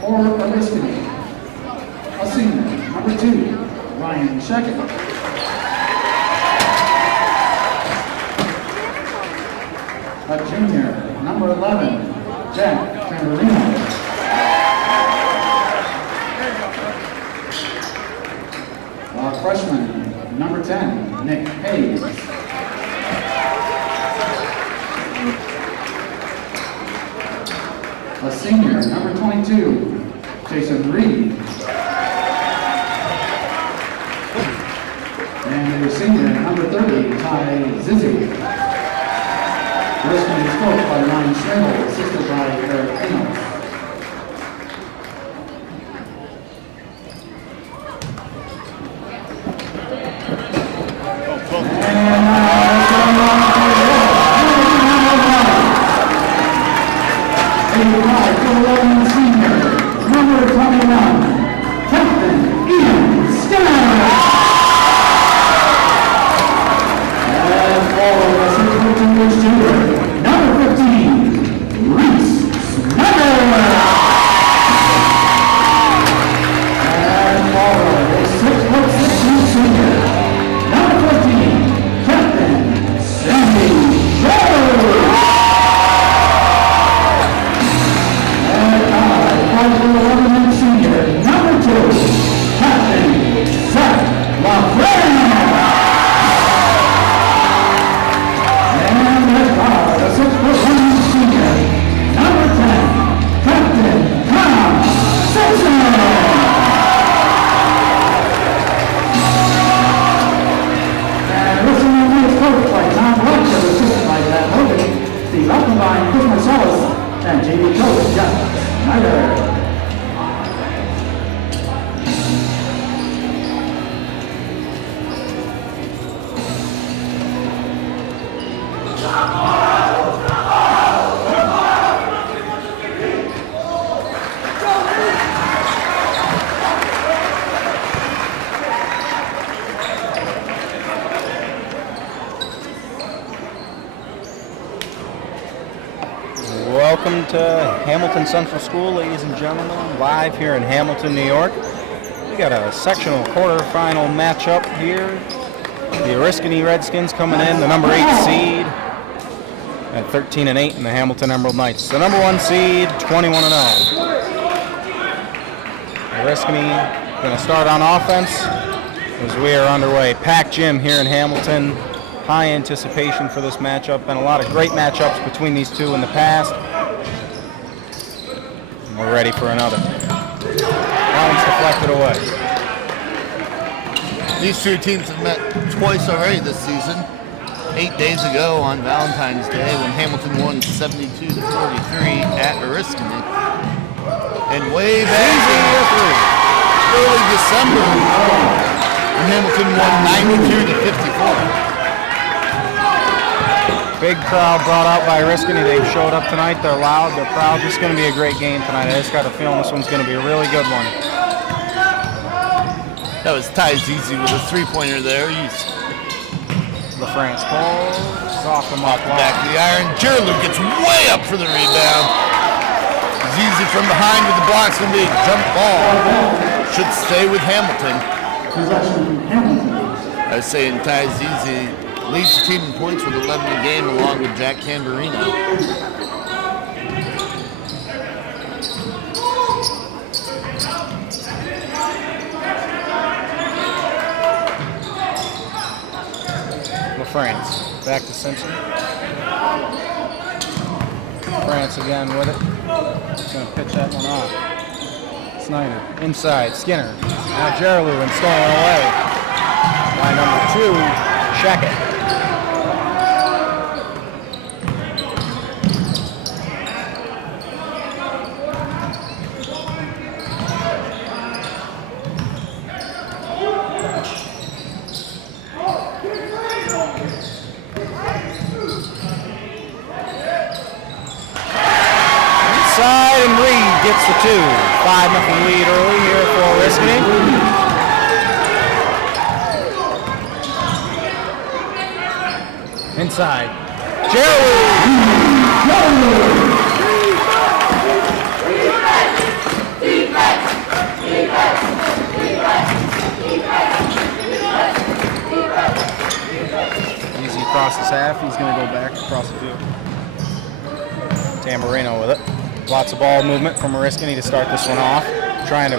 for Oriskany. A senior, number 2, Ryan Sheckett. A junior, number 11, Jack Camberino. A freshman, number 10, Nick Hayes. A senior, number 22, Jason Reed. And a senior, number 30, Ty Zizzi. Oriskany is coached by Ryan Schlegel, assisted by Eric Enos. Senior, number 21, Captain Ian Skinner. And for the Sectional junior, number 15, Reese Snyder. And for the 6'6" senior, number 15, Captain Sandy Jones. Senior, number 2, Captain Zach LaFrance. And the 6'1" senior, number 10, Captain Tom Sectional. And Oriskany is coached by Tom Blanchard, assisted by Matt Hogan, Steve Altenbein, Chris Marcellus, and JV coach Jeff Snyder. Welcome to Hamilton Central School, ladies and gentlemen, live here in Hamilton, New York. We got a sectional quarterfinal matchup here. The Oriskany Redskins coming in, the number 8 seed at 13-8, and the Hamilton Emerald Knights, the number 1 seed, 21-0. Oriskany going to start on offense as we are underway. Packed gym here in Hamilton. High anticipation for this matchup. Been a lot of great matchups between these two in the past. And we're ready for another. That one's deflected away. These two teams have met twice already this season. 8 days ago on Valentine's Day when Hamilton won 72-43 at Oriskany. And way back in early December when Hamilton won 92-54. Big crowd brought out by Oriskany. They've showed up tonight. They're loud. They're proud. This is going to be a great game tonight. I just got a feeling this one's going to be a really good one. That was Ty Zizzi with a three-pointer there. LaFrance pulls off the mark. Back of the iron. Jerlu gets way up for the rebound. Zizzi from behind with the block. It's going to be a jump ball. Should stay with Hamilton. I was saying Ty Zizzi leads the team in points with 11 a game along with Jack Camberino. LaFrance back to Simpson. France again with it. He's going to pitch that one off. Snyder inside. Skinner. Now Jerlu and stolen away by number 2, Sheckett. And Reed gets the 2. 5-0 lead early here for Oriskany. Inside. Jerry! across his half. He's going to go back across the field. Tamburino with it. Lots of ball movement from Oriskany to start this one off. Trying to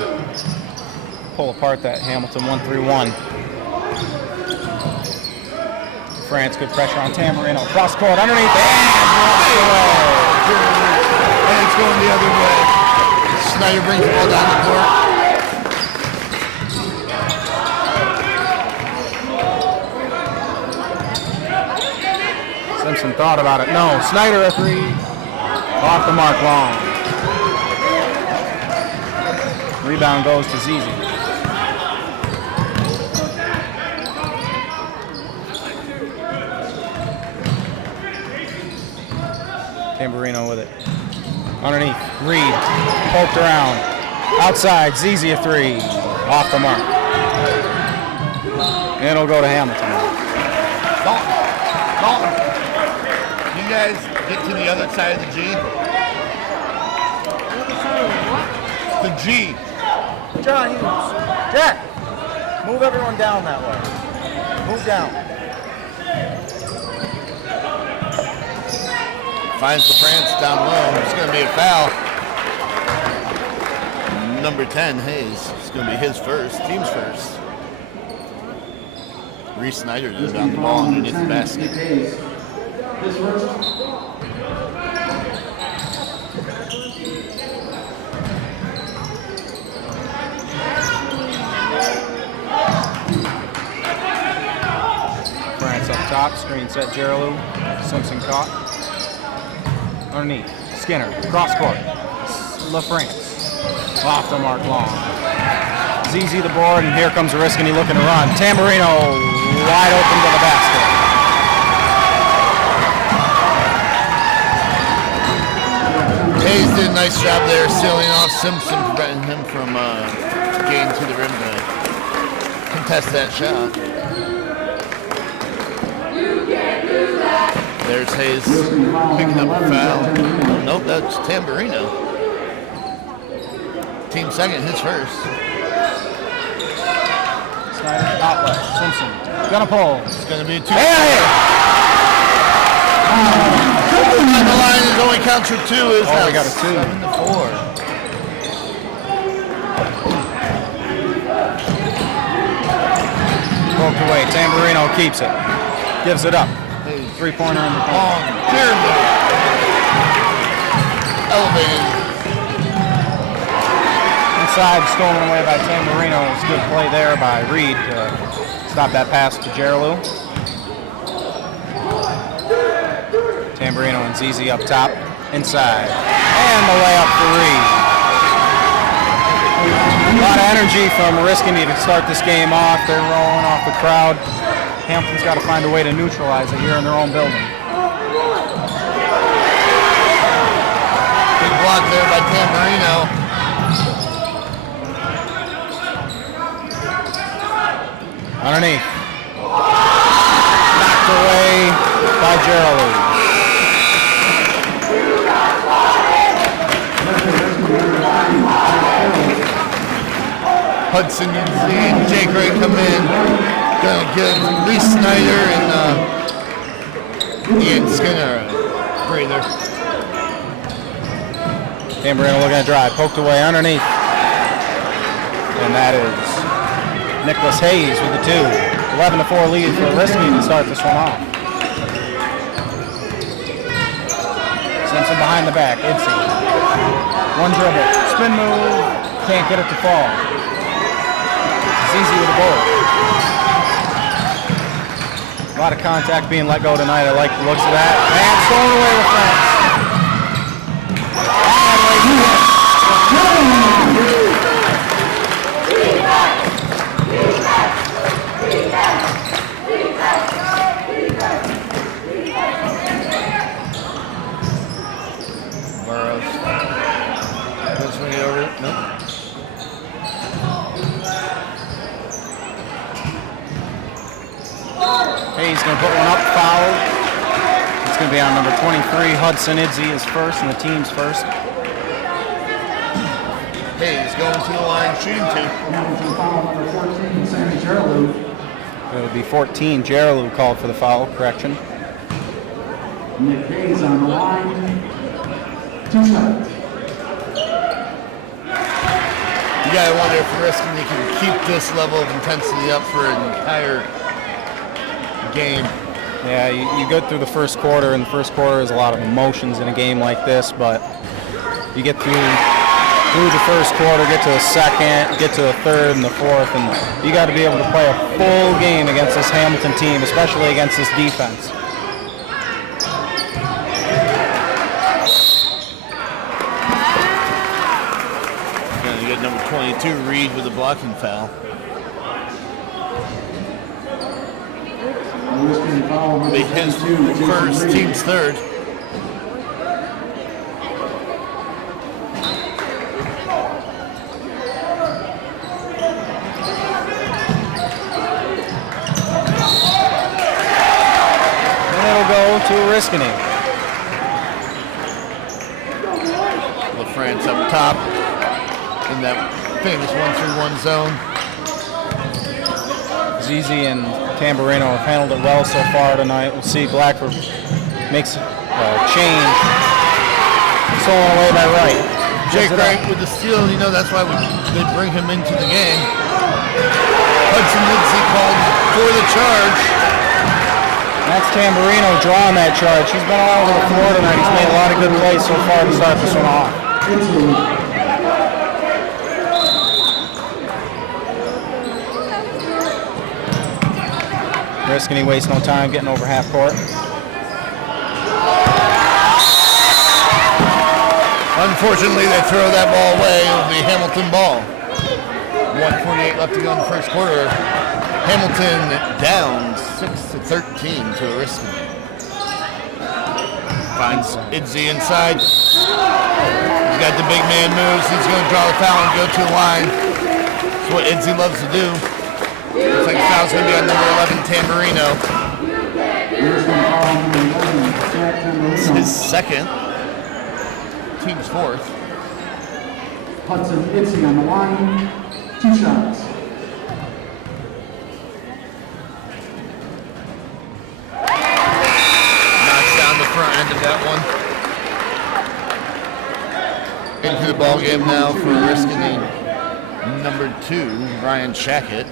pull apart that Hamilton 1-3-1. France, good pressure on Tamburino. Cross court underneath. And it's going the other way. Snyder brings the ball down the court. Simpson thought about it. No. Snyder a three. Off the mark, long. Rebound goes to Zizi. Tamburino with it. Underneath. Reed. Poked around. Outside. Zizi a three. Off the mark. It'll go to Hamilton. Dalton. You guys get to the other side of the G. The G. John Hughes. Jack. Move everyone down that way. Move down. Finds the France down low. It's going to be a foul. Number 10, Hayes. It's going to be his first, team's first. Reese Snyder goes down the ball underneath the basket. France up top, screen set Geralou. Simpson caught. Underneath, Skinner, cross court. LaFrance, off the mark, long. ZZ the board, and here comes Oriskany looking to run. Tamburino wide open to the basket. Hayes did a nice job there sealing off Simpson, preventing him from getting to the rim to contest that shot. There's Hayes picking up a foul. Nope, that's Tamburino. Team second, his first. Snyder outlet. Simpson gonna pull. It's going to be a two. Hey! On the line is only counts for two. Is Oh, we got a 2. 7-4. Poked away. Tamburino keeps it. Gives it up. 3-pointer in the corner. Long, pyramid. Elevated. Inside, stolen away by Tamburino. It's good play there by Reed to stop that pass to Geralou. Tamburino and ZZ up top, inside, and the layup for Reed. A lot of energy from Oriskany to start this game off. They're rolling off the crowd. Hampton's got to find a way to neutralize it here in their own building. Big block there by Tamburino. Underneath. Knocked away by Geralou. Hudson and Jake Ray come in. Gonna give Reese Snyder and Ian Skinner a breather. Tamburino looking to drive, poked away underneath. And that is Nicholas Hayes with the 2. 11-4 lead for Oriskany to start this one off. Simpson behind the back, Itzy. One dribble, spin move, can't get it to fall. It's easy with the ball. A lot of contact being let go tonight. I like the looks of that. And stolen away with France. Burrows. Goes swing it over. Nope. Hayes going to put one up, foul. It's going to be on number 23. Hudson Idzy is first, and the team's first. Hayes going to the line, shooting 2. Hamilton foul number 14, Sammy Geralou. It would be 14. Geralou called for the foul, correction. Nick Hayes on the line. 2 shots. You gotta wonder if Oriskany can keep this level of intensity up for an entire game. Yeah, you go through the first quarter, and the first quarter is a lot of emotions in a game like this, but you get through the first quarter, get to the second, get to the third and the fourth, and you got to be able to play a full game against this Hamilton team, especially against this defense. You got number 22, Reed, with a blocking foul. Make his first, team's third. And it'll go to Oriskany. LaFrance up top in that famous 1-3-1 zone. Zizi and Tamburino have handled it well so far tonight. We'll see Blackford makes a change. Stolen away by Wright. Jake Wright with the steal, you know that's why they bring him into the game. Hudson Lindsay called for the charge. That's Tamburino drawing that charge. He's been all over the floor tonight. He's made a lot of good plays so far to start this one off. Oriskany wastes no time getting over half court. Unfortunately, they throw that ball away. It'll be Hamilton ball. 1:48 left to go in the first quarter. Hamilton down 6-13 to Oriskany. Finds Idzy inside. He's got the big man moves. He's going to draw the foul and go to the line. That's what Idzy loves to do. Looks like the foul's going to be on number 11, Tamburino. This is his second. Team's fourth. Hudson Idzy on the line. 2 shots. Knocks down the front end of that one. Into the ball game now for Oriskany. Number 2, Ryan Shackett.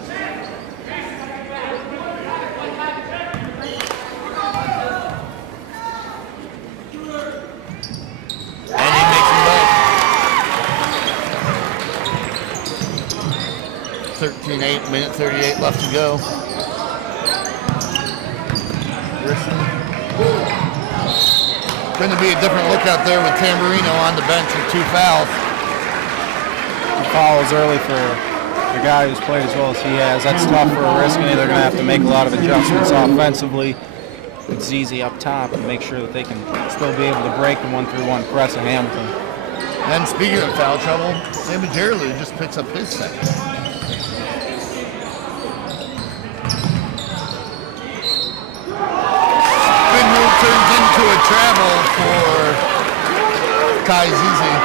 And he makes them both. 13-8, minute 38 left to go. Going to be a different look out there with Tamburino on the bench with 2 fouls. Fouls early for the guy who's played as well as he has. That's tough for Oriskany. They're going to have to make a lot of adjustments offensively with ZZ up top and make sure that they can still be able to break the 1-3-1 press of Hamilton. And speaking of foul trouble, Sam Majerlu just picks up his second. Spin move turns into a travel for Kai Zizi.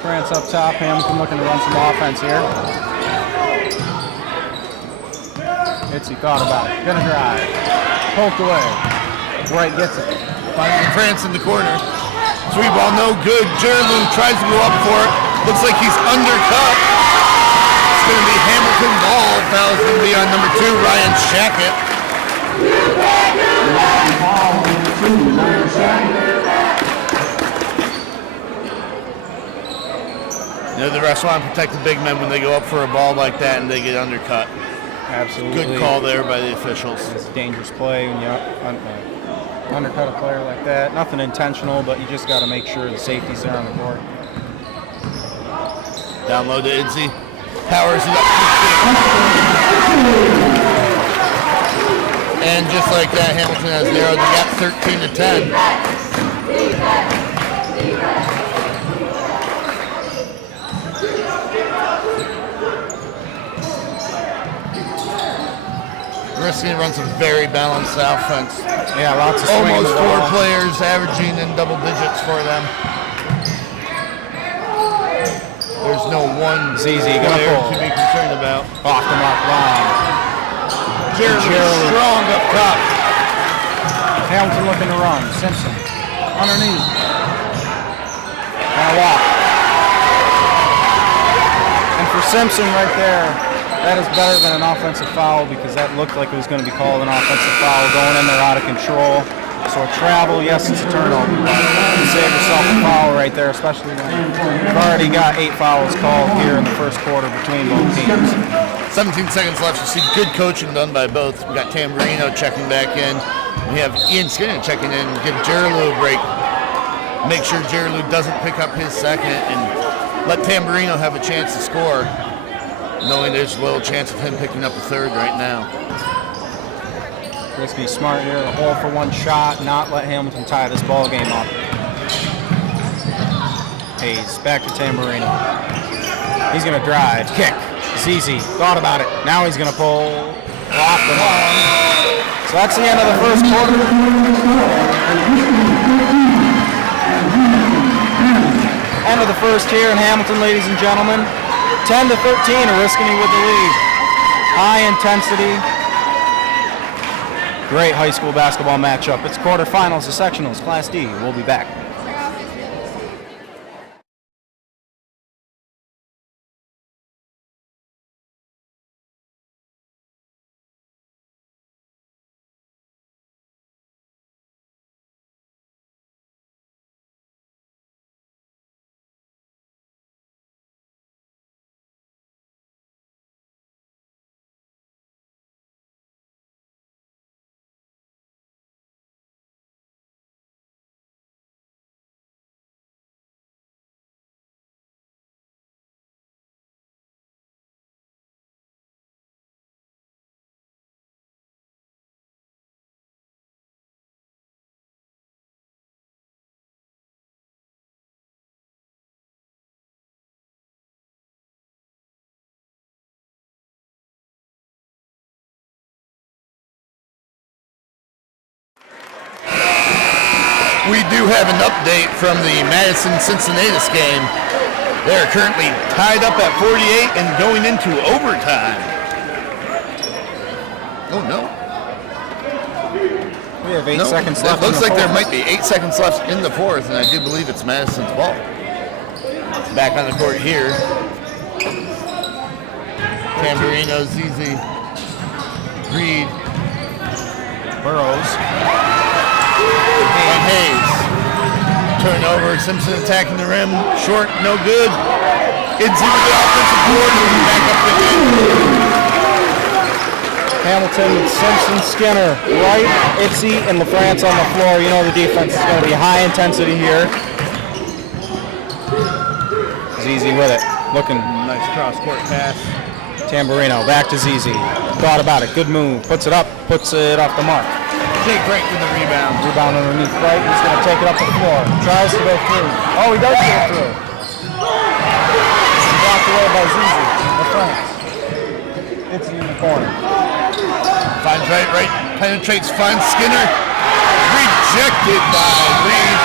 France up top, Hamilton looking to run some offense here. Itzy thought about it, gonna drive, poked away, Wright gets it. Finds France in the corner. Sweet ball, no good. Jerlu tries to go up for it. Looks like he's undercut. It's going to be Hamilton ball. Foul's going to be on number 2, Ryan Shackett. You know, the refs want to protect the big men when they go up for a ball like that and they get undercut. Absolutely. Good call there by the officials. It's a dangerous play when you undercut a player like that. Nothing intentional, but you just got to make sure the safety's there on the court. Down low to Idzy. Powers it up. And just like that, Hamilton has narrowed the gap 13-10. Oriskany runs a very balanced offense. Yeah, lots of swing. Almost 4 players averaging in double digits for them. There's no one player to be concerned about. Off the mark line. Gerald strong up top. Hamilton looking to run. Simpson underneath. And a walk. And for Simpson right there, that is better than an offensive foul because that looked like it was going to be called an offensive foul going in there out of control. So a travel, yes, it's a turnover. You save yourself a foul right there, especially when you've already got 8 fouls called here in the first quarter between both teams. 17 seconds left. You see good coaching done by both. We got Tamburino checking back in. We have Ian Skinner checking in. Give Geralou a break. Make sure Geralou doesn't pick up his second and let Tamburino have a chance to score, knowing there's a little chance of him picking up a third right now. Oriskany smart here, a hole for 1 shot, not let Hamilton tie this ball game up. Hayes back to Tamburino. He's going to drive, kick. Zizi thought about it. Now he's going to pull off the mark. So that's the end of the first quarter. End of the first here in Hamilton, ladies and gentlemen. 10-13, Oriskany with the lead. High intensity. Great high school basketball matchup. It's quarterfinals, the sectionals, Class D. We'll be back. We do have an update from the Madison-Cincinnatus game. They are currently tied up at 48 and going into overtime. Oh, no. We have 8 seconds left. It looks like there might be 8 seconds left in the fourth, and I do believe it's Madison's ball. Back on the court here. Tamburino, Zizi, Reed, Burrows. and Hayes. Turnover, Simpson attacking the rim. Short, no good. It's into the offensive board and back up the end. Hamilton, Simpson, Skinner, Wright, Itzy, and LaFrance on the floor. You know the defense is going to be high intensity here. Zizi with it. Looking. Nice cross-court pass. Tamburino, back to Zizi. Thought about it. Good move. Puts it up. Puts it off the mark. Jake Wright with the rebound. Rebound underneath Wright. He's going to take it up the floor. Tries to go through. Oh, he does get through. Blocked away by Zizi. LaFrance. Itzy in the corner. Finds Wright, penetrates, finds Skinner. Rejected by Reed.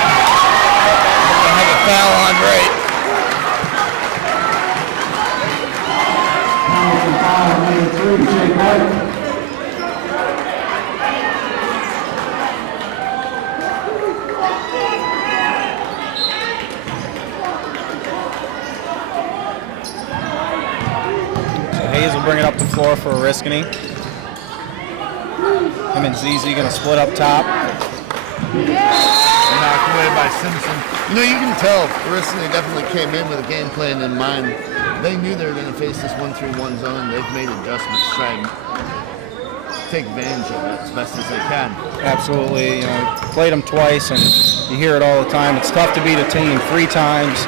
We're going to have a foul on Wright. Hayes will bring it up the floor for Oriskany. Him and Zizi going to split up top. Knocked away by Simpson. You know, you can tell Oriskany definitely came in with a game plan in mind. They knew they were going to face this 1-3-1 zone. They've made adjustments to try and take advantage of it as best as they can. Absolutely. You know, played them twice, and you hear it all the time. It's tough to beat a team 3 times.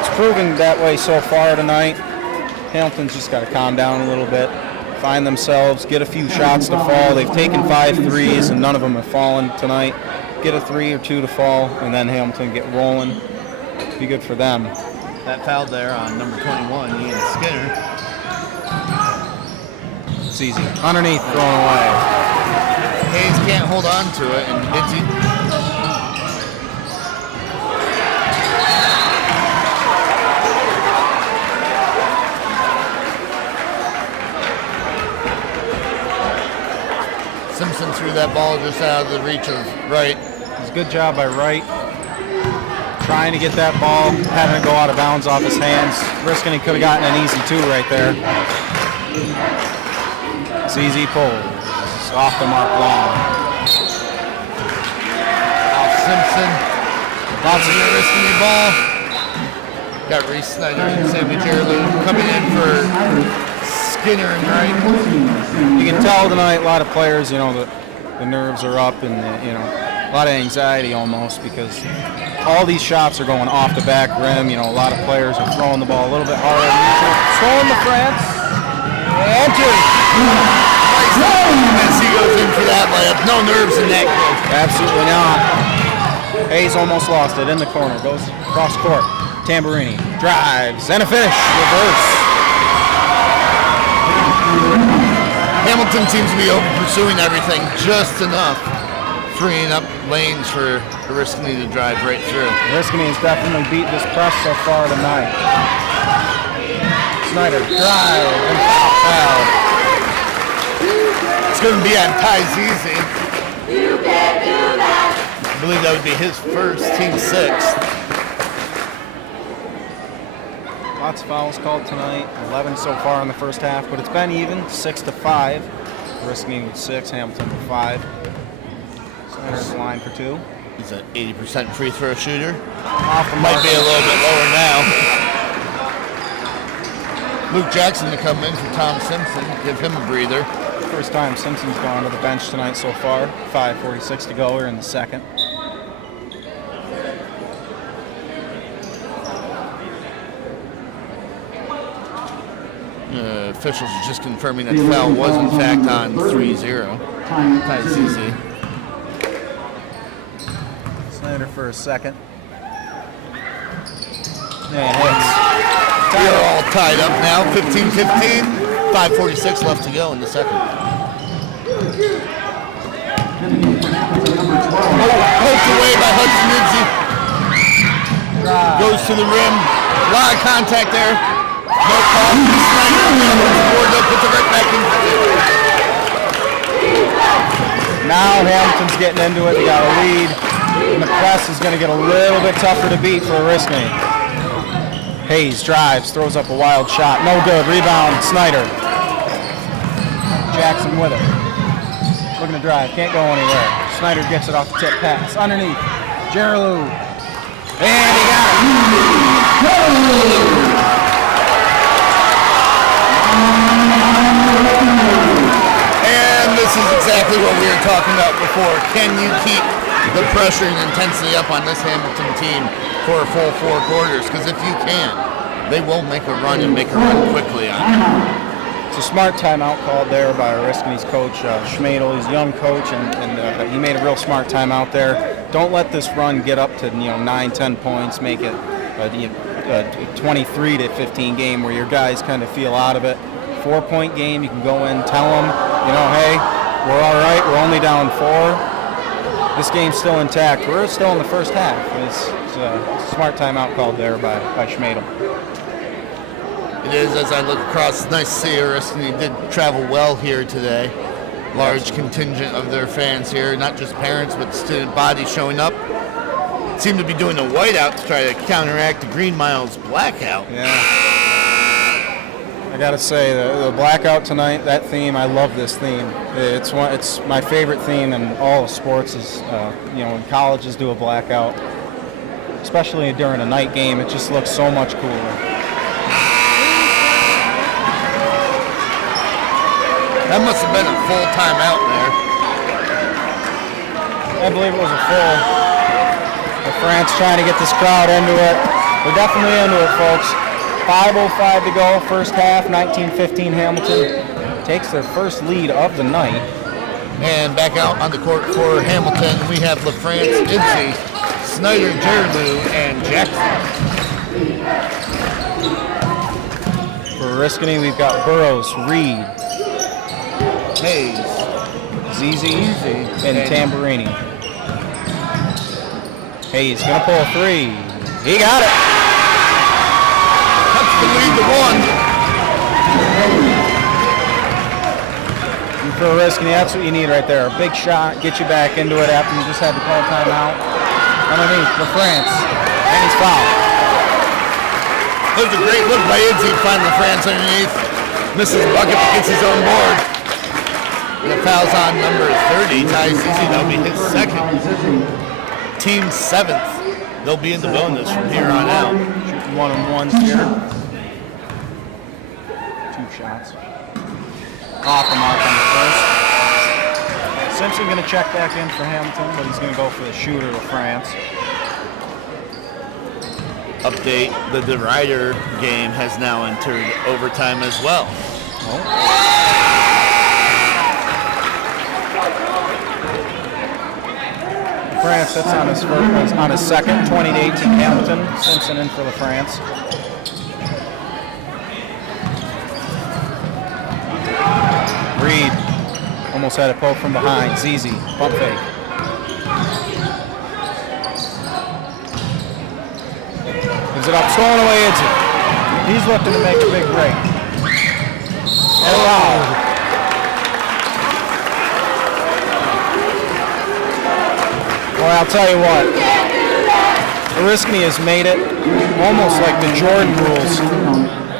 It's proving that way so far tonight. Hamilton's just got to calm down a little bit, find themselves, get a few shots to fall. They've taken 5 threes, and none of them have fallen tonight. Get a 3 or 2 to fall, and then Hamilton get rolling. Be good for them. That foul there on number 21, Ian Skinner. It's easy. Underneath, thrown away. Hayes can't hold on to it, and Itzy. Simpson threw that ball just out of the reach of Wright. It's a good job by Wright. Trying to get that ball, having it go out of bounds off his hands. Oriskany could have gotten an easy 2 right there. It's easy pull. It's off the mark long. Al Simpson. Lots of Oriskany ball. Got Reese Snyder and Sammy Gerlou coming in for Skinner and Wright. You can tell tonight a lot of players, the nerves are up and, a lot of anxiety almost because all these shots are going off the back rim. A lot of players are throwing the ball a little bit harder than usual. Throwing the France. Enter. As he goes in for that layup. No nerves in that kid. Absolutely not. Hayes almost lost it in the corner. Goes cross court. Tamburini drives and a finish. Reverse. Hamilton seems to be pursuing everything just enough, freeing up lanes for Oriskany to drive right through. Oriskany has definitely beat this press so far tonight. Snyder drive and foul. It's going to be on Ty Zizi. You can do that. I believe that would be his first, team 6th. Lots of fouls called tonight. 11 so far in the first half, but it's been even, 6-5. Oriskany with 6, Hamilton with 5. Snyder's the line for 2. He's an 80% free throw shooter. Off the Might mark. be a little bit lower now. Luke Jackson to come in for Tom Simpson, give him a breather. First time Simpson's gone to the bench tonight so far. 5:46 to go. We're in the second. Officials are just confirming that the foul was in fact on 3-0. Ty Zizi. Snyder for a second. And hits. We're all tied up now, 15-15. 5:46 left to go in the second. Poked away by Hudson Nibsy. Goes to the rim. A lot of contact there. No call. Snyder puts it right back in. Now Hamilton's getting into it. They got a lead. And the press is going to get a little bit tougher to beat for Oriskany. Hayes drives, throws up a wild shot. No good. Rebound, Snyder. Jackson with it. Looking to drive. Can't go anywhere. Snyder gets it off the tip pass. Underneath. Gerlou. And he got it. And this is exactly what we were talking about before. Can you keep the pressure and intensity up on this Hamilton team for a full 4 quarters? Because if you can't, they will make a run and make a run quickly on it. It's a smart timeout called there by Oriskany's coach, Schmadel. He's a young coach, and he made a real smart timeout there. Don't let this run get up to 9-10 points, make it 23-15 game where your guys kind of feel out of it. 4-point game, you can go in, tell them, hey, we're all right, we're only down 4. This game's still intact. We're still in the first half. It's a smart timeout called there by Schmadel. It is, as I look across, it's nice to see Oriskany did travel well here today. Large contingent of their fans here, not just parents, but student body showing up. Seem to be doing a whiteout to try to counteract the Green Miles blackout. Yeah. I gotta say, the blackout tonight, that theme, I love this theme. It's my favorite theme in all of sports is, when colleges do a blackout, especially during a night game, it just looks so much cooler. That must have been a full timeout there. I believe it was a full. France trying to get this crowd into it. They're definitely into it, folks. 5:05 to go, first half, 19-15 Hamilton takes their first lead of the night. And back out on the court for Hamilton, we have LaFrance, Ibsy, Snyder, Gerlou, and Jackson. For Oriskany, we've got Burrows, Reed, Hayes, ZZ, and Tamburini. Hayes gonna pull a 3. He got it. Cuts the lead to 1. And for Oriskany, that's what you need right there. A big shot, get you back into it after you just had to call timeout. Underneath for France, and he's fouled. That was a great look by Izzy, finding France underneath. Misses the bucket, but gets his own board. And the foul's on number 30, Ty Zizi. That'll be his second. Team 7th. They'll be in the bonus from here on out. Shooting 1-on-1s here. 2 shots. Off the mark on the first. Simpson going to check back in for Hamilton, but he's going to go for the shooter of France. Update, the DeRuyter game has now entered overtime as well. France, that's on his first, on his second, 20-18 Hamilton. Simpson in for the France. Reed almost had a poke from behind. ZZ, pump fake. Gives it up, stolen away Izzy. He's looking to make a big break. And wow. Boy, I'll tell you what, Oriskany has made it almost like the Jordan rules.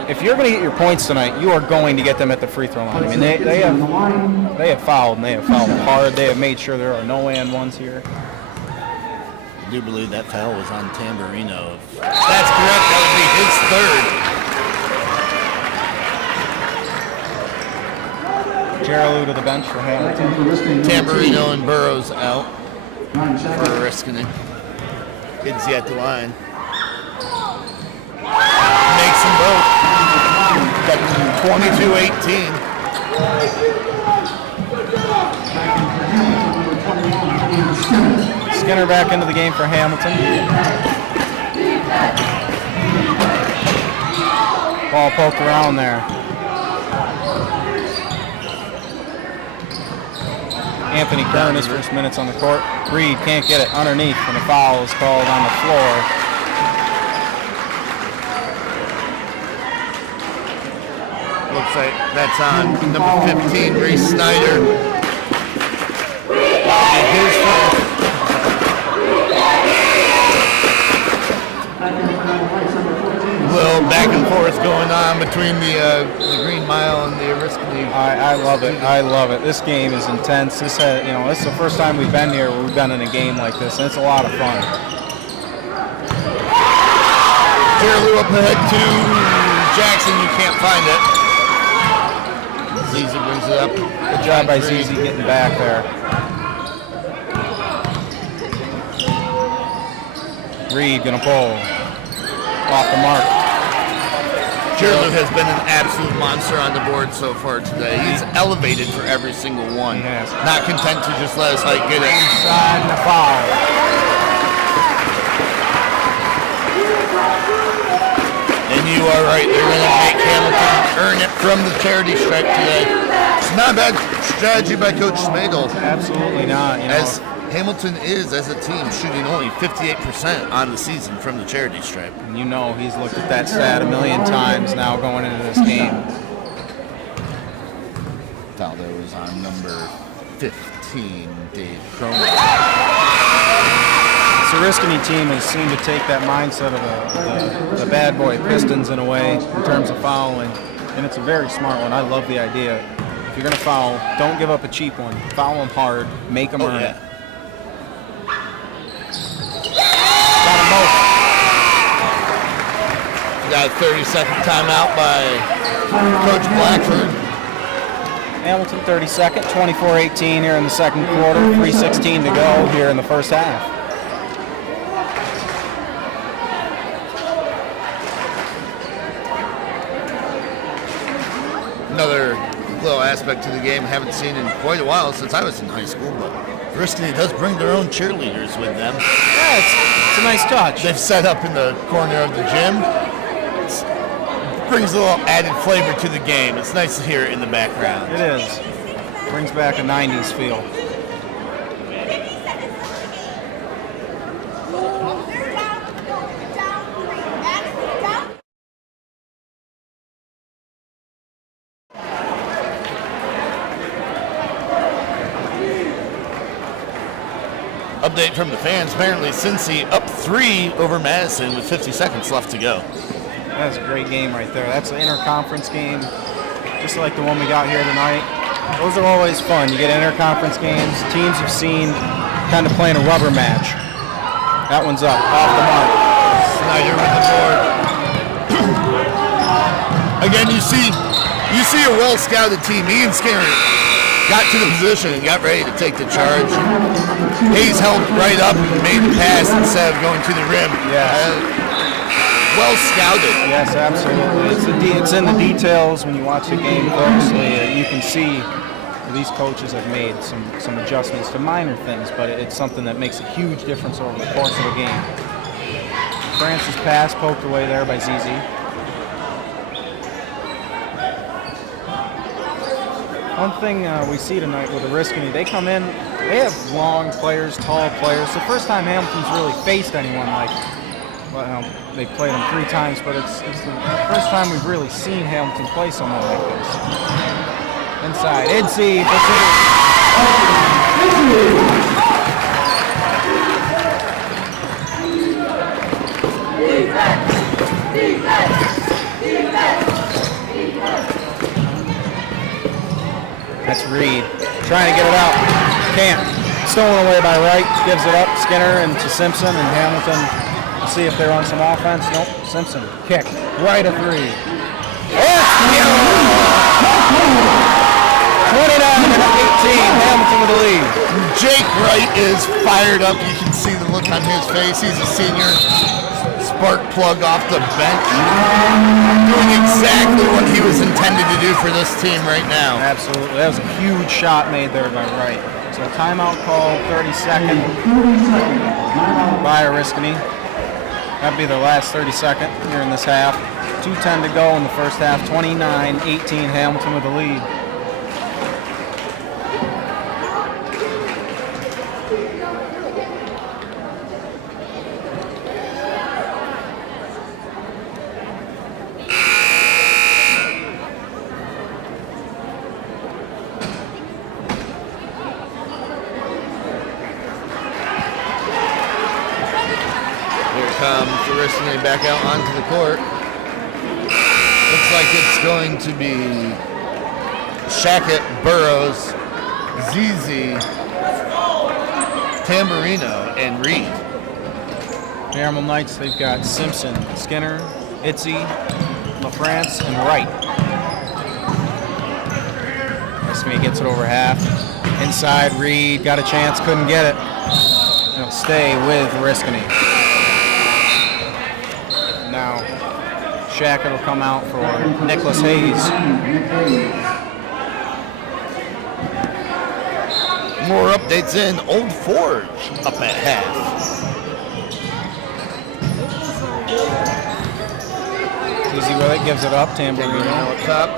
If you're going to get your points tonight, you are going to get them at the free throw line. I mean, they have fouled, and they have fouled hard. They have made sure there are no and ones here. I do believe that foul was on Tamburino. That's correct. That would be his third. Geralou to the bench for Hamilton. Tamburino and Burrows out for Oriskany. Izzy at the line. Makes them both. 22-18. Skinner back into the game for Hamilton. Ball poked around there. Anthony Kern, his first minutes on the court. Reed can't get it underneath, and a foul is called on the floor. Looks like that's on number 15, Reese Snyder. His first. Little back and forth going on between the Green Mile and the Oriskany. I love it. I love it. This game is intense. This has, this is the first time we've been here where we've been in a game like this, and it's a lot of fun. Geralou up ahead to Jackson. You can't find it. Zizi brings it up. Good job by Zizi getting back there. Reed gonna pull off the mark. Geralou has been an absolute monster on the board so far today. He's elevated for every single one. Not content to just let us get it. Inside and a foul. And you are right. They're going to make Hamilton earn it from the charity stripe today. It's not a bad strategy by Coach Smadel. Absolutely not. As Hamilton is, as a team, shooting only 58% on the season from the charity stripe. And he's looked at that stat a million times now going into this game. Foul there was on number 15, Dave Cronin. This Oriskany team has seemed to take that mindset of the bad boy Pistons in a way in terms of fouling. And it's a very smart one. I love the idea. If you're going to foul, don't give up a cheap one. Foul them hard. Make them earn it. Got a 30-second timeout by Coach Blackford. Hamilton 32nd, 24-18 here in the second quarter, 3:16 to go here in the first half. Another little aspect to the game I haven't seen in quite a while since I was in high school, but Oriskany does bring their own cheerleaders with them. Yeah, it's a nice touch. They've set up in the corner of the gym. It brings a little added flavor to the game. It's nice to hear it in the background. It is. Brings back a 90s feel. Update from the fans. Apparently, Cincy up 3 over Madison with 50 seconds left to go. That's a great game right there. That's an interconference game, just like the one we got here tonight. Those are always fun. You get interconference games. Teams you've seen kind of playing a rubber match. That one's up, off the mark. Snyder with the board. Again, you see a well-scouted team. Ian Skinner got to the position and got ready to take the charge. Hayes held right up and made the pass instead of going to the rim. Yeah. Well scouted. Yes, absolutely. It's in the details when you watch the game closely. You can see these coaches have made some adjustments to minor things, but it's something that makes a huge difference over the course of the game. France's pass poked away there by ZZ. One thing we see tonight with Oriskany, they come in, they have long players, tall players. It's the first time Hamilton's really faced anyone like, well, they played them 3 times, but it's the first time we've really seen Hamilton play someone like this. Inside, Idzy, That's Reed, trying to get it out, can't. Stolen away by Wright, gives it up, Skinner and to Simpson, and Hamilton. See if they're on some offense. Nope. Simpson kick right at 3. 29 and 18. Hamilton with the lead. Jake Wright is fired up. You can see the look on his face. He's a senior. Spark plug off the bench. Doing exactly what he was intended to do for this team right now. Absolutely. That was a huge shot made there by Wright. So timeout call, 32nd by Oriskany. That'd be the last 32nd here in this half. 2:10 to go in the first half. 29-18, Hamilton with the lead. Oriskany back out onto the court. Looks like it's going to be Shackett, Burrows, ZZ, Tamburino, and Reed. The Hamilton Knights, they've got Simpson, Skinner, Idzy, LaFrance, and Wright. Oriskany gets it over half. Inside, Reed got a chance, couldn't get it. It'll stay with Oriskany. Now, Shackett will come out for Nicholas Hayes. More updates in Old Forge up at half. Easy with it, gives it up, Tamburino up top.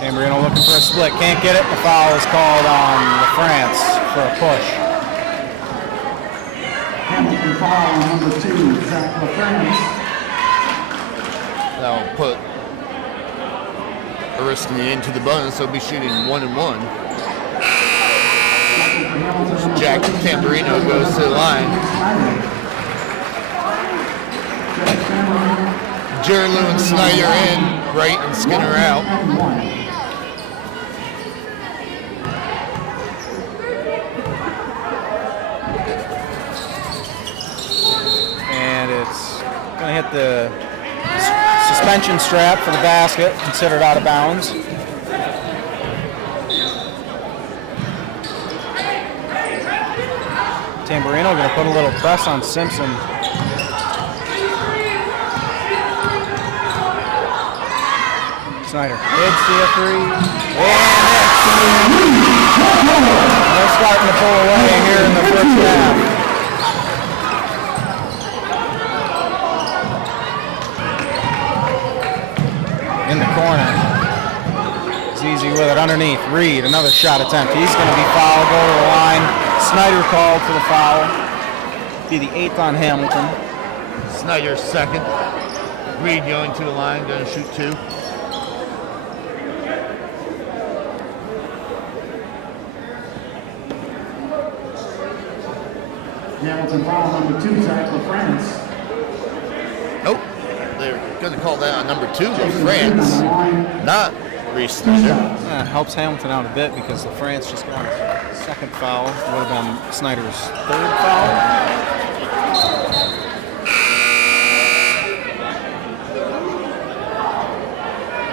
Tamburino looking for a split, can't get it. The foul is called on LaFrance for a push. Hamilton foul number 2, Zach LaFrance. That'll put Oriskany into the bonus. They'll be shooting 1-1. Jack Tamburino goes to the line. Jerlu and Snyder in, Wright and Skinner out. And it's going to hit the suspension strap for the basket, considered out of bounds. Tamburino going to put a little press on Simpson. Snyder hits the 3, and they're starting to pull away here in the first half. In the corner, underneath. Reed, another shot attempt. He's going to be fouled, go to the line. Snyder called for the foul. Be the 8th on Hamilton. Snyder's second. Reed going to the line, going to shoot 2. Hamilton foul number 2, Zach LaFrance. Nope. They're going to call that on number 2 of France. Not Reese Snyder. Helps Hamilton out a bit because LaFrance just got his second foul. Would have been Snyder's 3rd foul.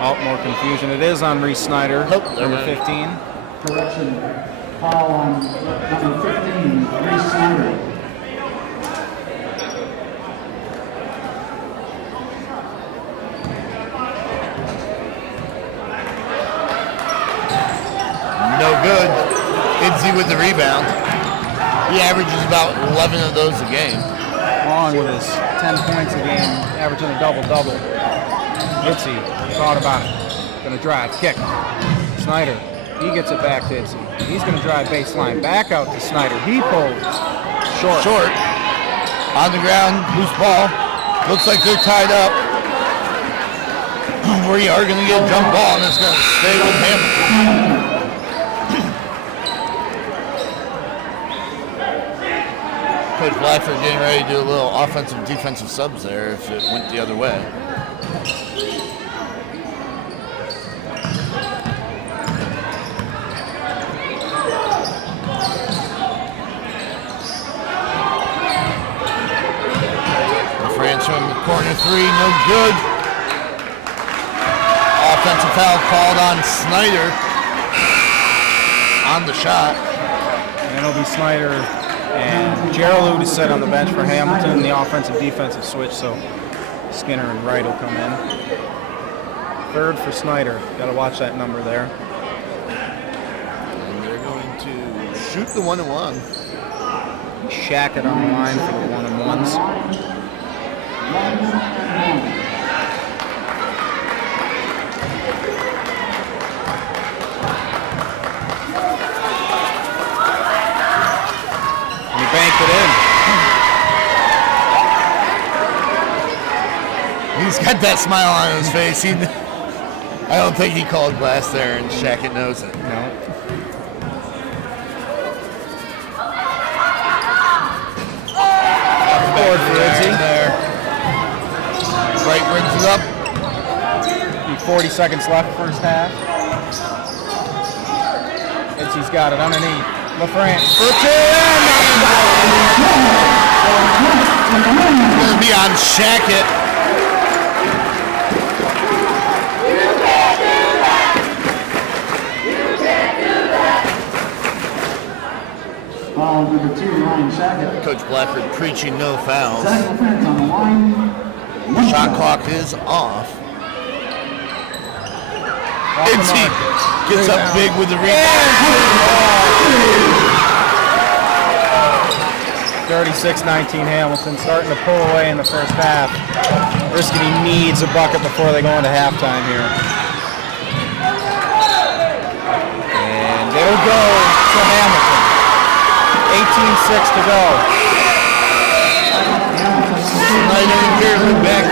Oh, more confusion. It is on Reese Snyder, number 15. Correction. Foul on number 15, Reese Snyder. No good. Itzy with the rebound. He averages about 11 of those a game. Long with his 10 points a game, averaging a double-double. Itzy thought about it. Going to drive, kick. Snyder, he gets it back to Itzy. He's going to drive baseline, back out to Snyder. He pulls. Short. On the ground, loose ball. Looks like they're tied up. We are going to get a jump ball, and it's going to stay with Hamilton. Coach Blackford getting ready to do a little offensive defensive subs there if it went the other way. France from the corner 3, no good. Offensive foul called on Snyder on the shot. And it'll be Snyder and Gerald is set on the bench for Hamilton. The offensive defensive switch, so Skinner and Wright will come in. 3rd for Snyder. Got to watch that number there. And they're going to shoot the 1-and-1. Shackett on the line for the 1-and-1s. He banked it in. He's got that smile on his face. I don't think he called glass there, and Shackett knows it. No. Board for Itzy there. Wright brings it up. 40 seconds left first half. Itzy's got it underneath. LaFrance for 2 and Going to be on Shackett. Foul number 2, Ryan Shackett. Coach Blackford preaching no fouls. Zach LaFrance on the line. Shot clock is off. Itzy gets up big with the rebound. 36-19 Hamilton, starting to pull away in the first half. Oriskany needs a bucket before they go into halftime here. And it'll go to Hamilton. 18-6 to go. Snyder and Gerald back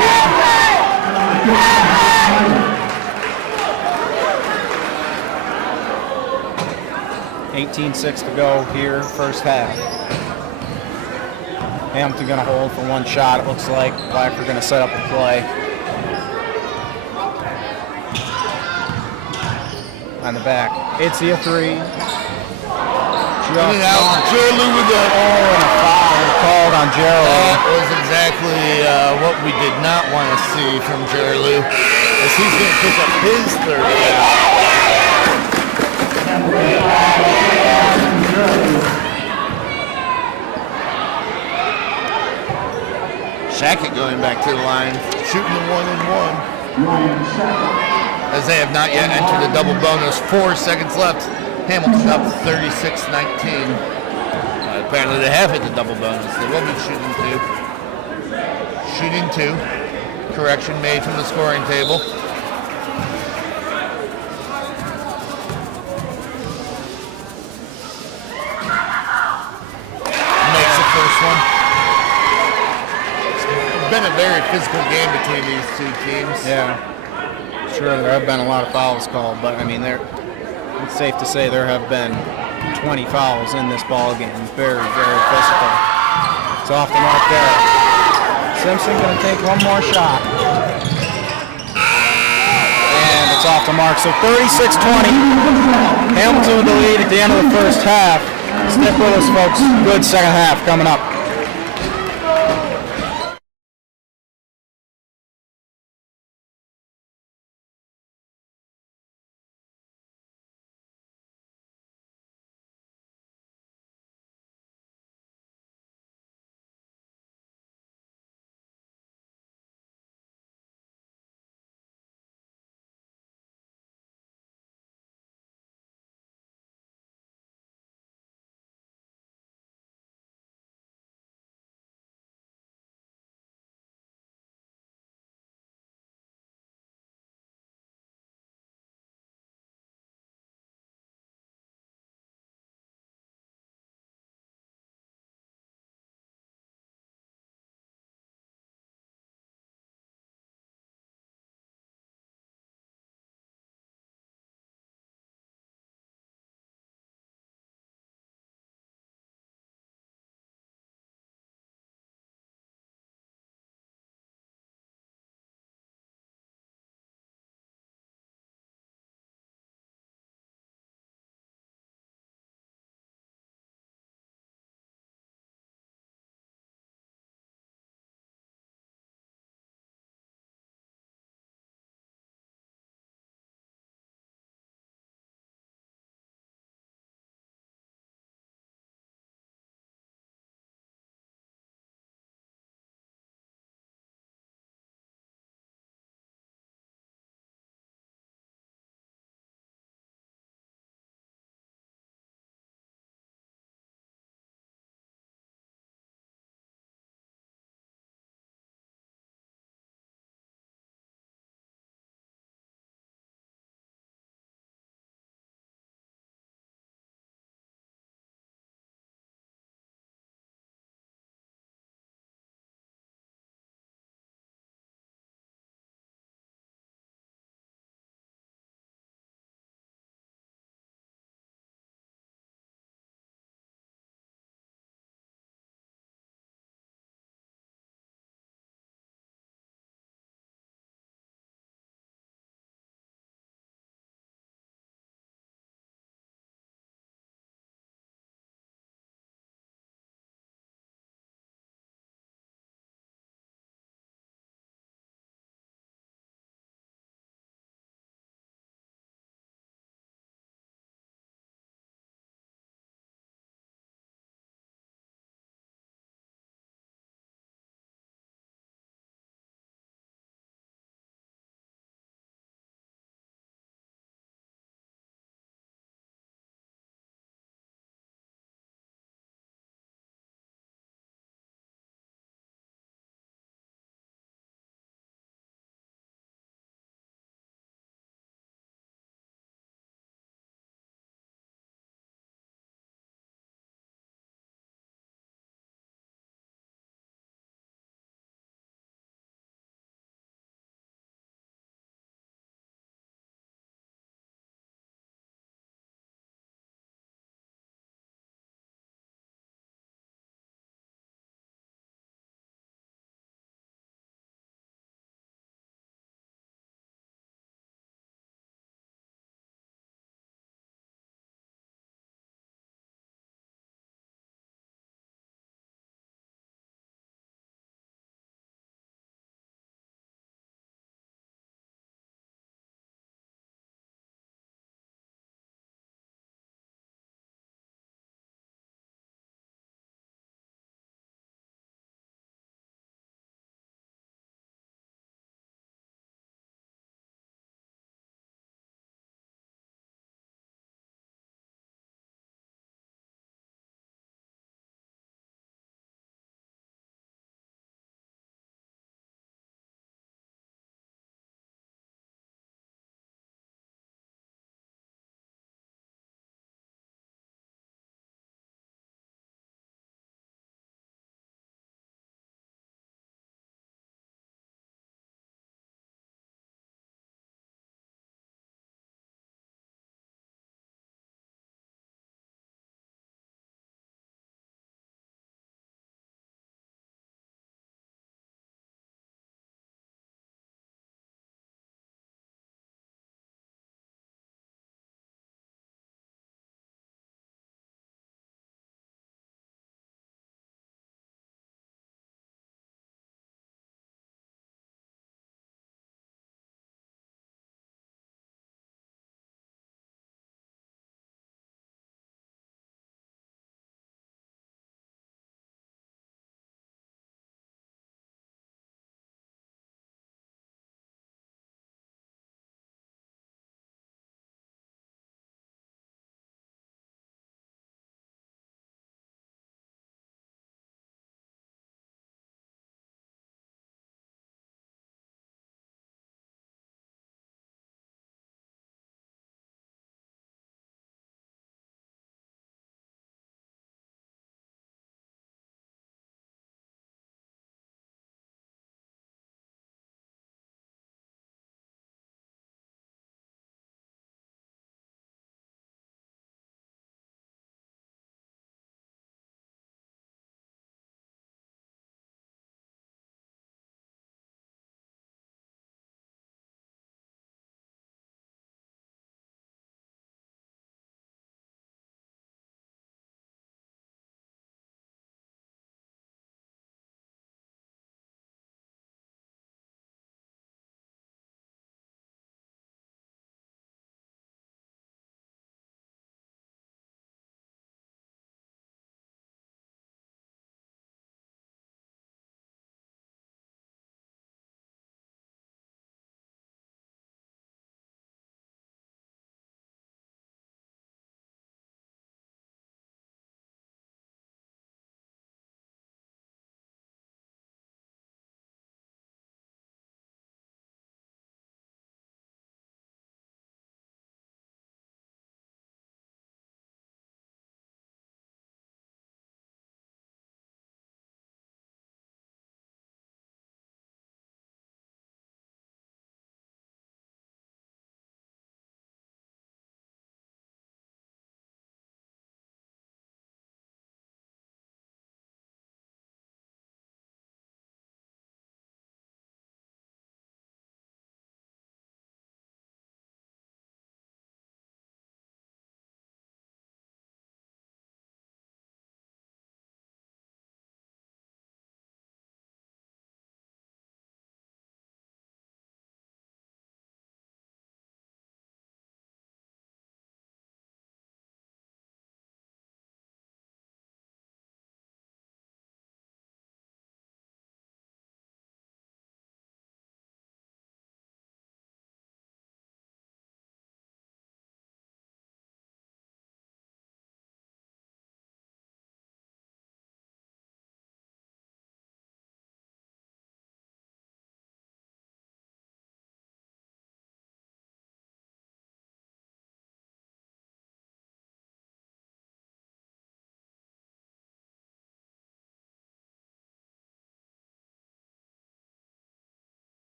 in. 18-6 to go here, first half. Hamilton going to hold for one shot, it looks like. Blackford going to set up the play. On the back. Itzy a 3. Coming out, Gerald with the and a foul called on Gerald. That was exactly what we did not want to see from Gerald, as he's going to pick up his 3rd foul. Shackett going back to the line, shooting the 1-and-1. As they have not yet entered the double bonus. 4 seconds left. Hamilton up 36-19. Apparently they have hit the double bonus. They will be shooting 2. Shooting 2. Correction made from the scoring table. been a very physical game between these two teams. Yeah, sure, there have been a lot of fouls called, but I mean, it's safe to say there have been 20 fouls in this ball game. Very, very physical. It's off the mark there. Simpson going to take one more shot. And it's off the mark. So 36-20. Hamilton with the lead at the end of the first half. Stick with us, folks. Good second half coming up.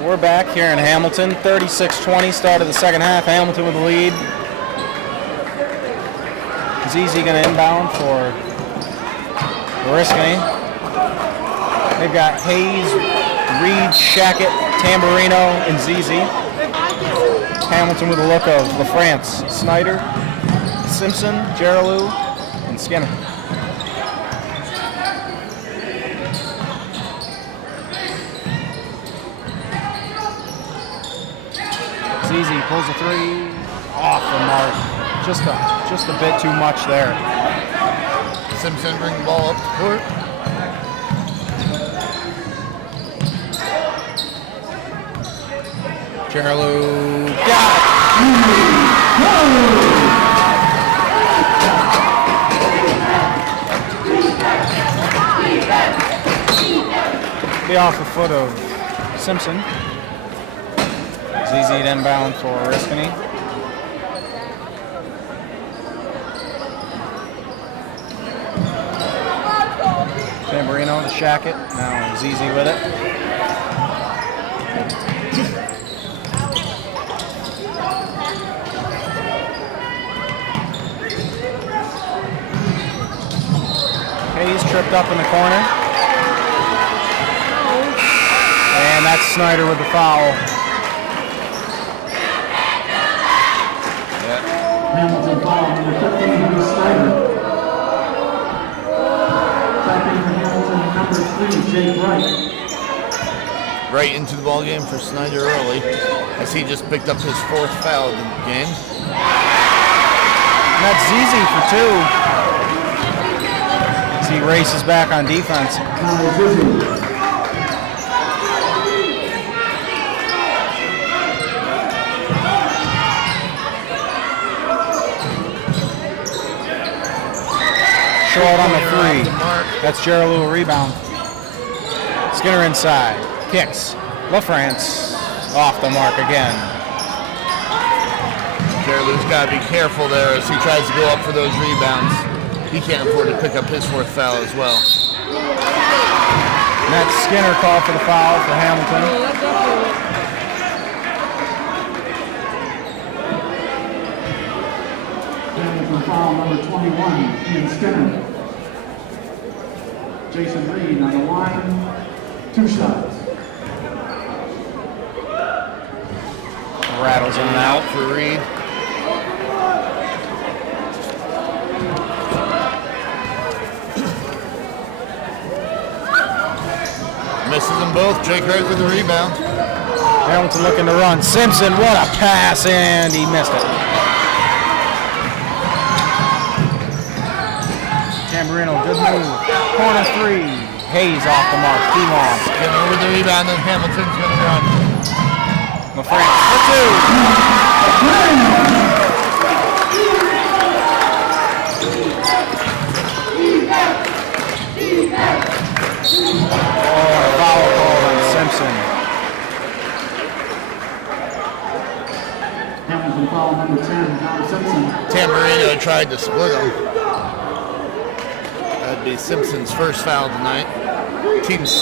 So we're back here in Hamilton. 36-20, start of the second half. Hamilton with the lead. ZZ going to inbound for Oriskany. They've got Hayes, Reed, Shackett, Tamburino, and ZZ. Hamilton with a look of LaFrance, Snyder, Simpson, Geralou, and Skinner. ZZ pulls a three, off the mark. Just a bit too much there. Simpson bring the ball up the court. Geralou got it. Be off the foot of Simpson. ZZ inbound for Oriskany. Tamburino to Shackett. Now ZZ with it. Hayes tripped up in the corner. And that's Snyder with the foul. Hamilton foul number 15, Bruce Snyder. Tapping for Hamilton, number 3, Jake Wright. Right into the ball game for Snyder early, as he just picked up his 4th foul of the game. And that's ZZ for 2. As he races back on defense. Short on the 3. That's Geralou, a rebound. Skinner inside. Kicks. LaFrance off the mark again. Geralou's got to be careful there as he tries to go up for those rebounds. He can't afford to pick up his 4th foul as well. And that's Skinner called for the foul for Hamilton. Hamilton foul number 21, Ian Skinner. Jason Reed on the line, 2 shots. Rattles in and out for Reed. Misses them both. Jake Wright with the rebound. Hamilton looking to run. Simpson, what a pass, and he missed it. Tamburino, good move. Corner 3. Hayes off the mark. Too long. Skinner with the rebound, and Hamilton's going to run. LaFrance for 2. Oh, a foul call on Simpson. Hamilton foul number 10, John Simpson. Tamburino tried to split him. That'd be Simpson's 1st foul tonight. Team's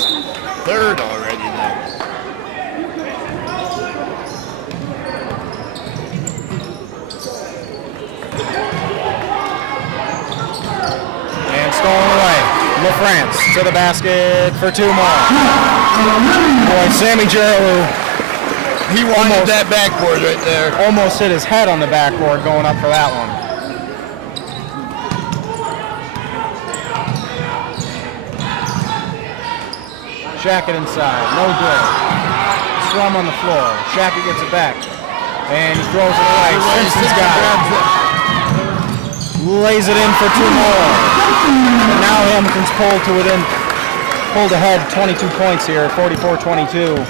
3rd already now. And stolen away. LaFrance to the basket for 2 more. Boy, Sammy Geralou. He wanted that backboard right there. Almost hit his head on the backboard going up for that one. Shackett inside, no good. Scrum on the floor. Shackett gets it back. And he throws it away. Simpson's got it. Lays it in for 2 more. And now Hamilton's pulled ahead 22 points here, 44-22.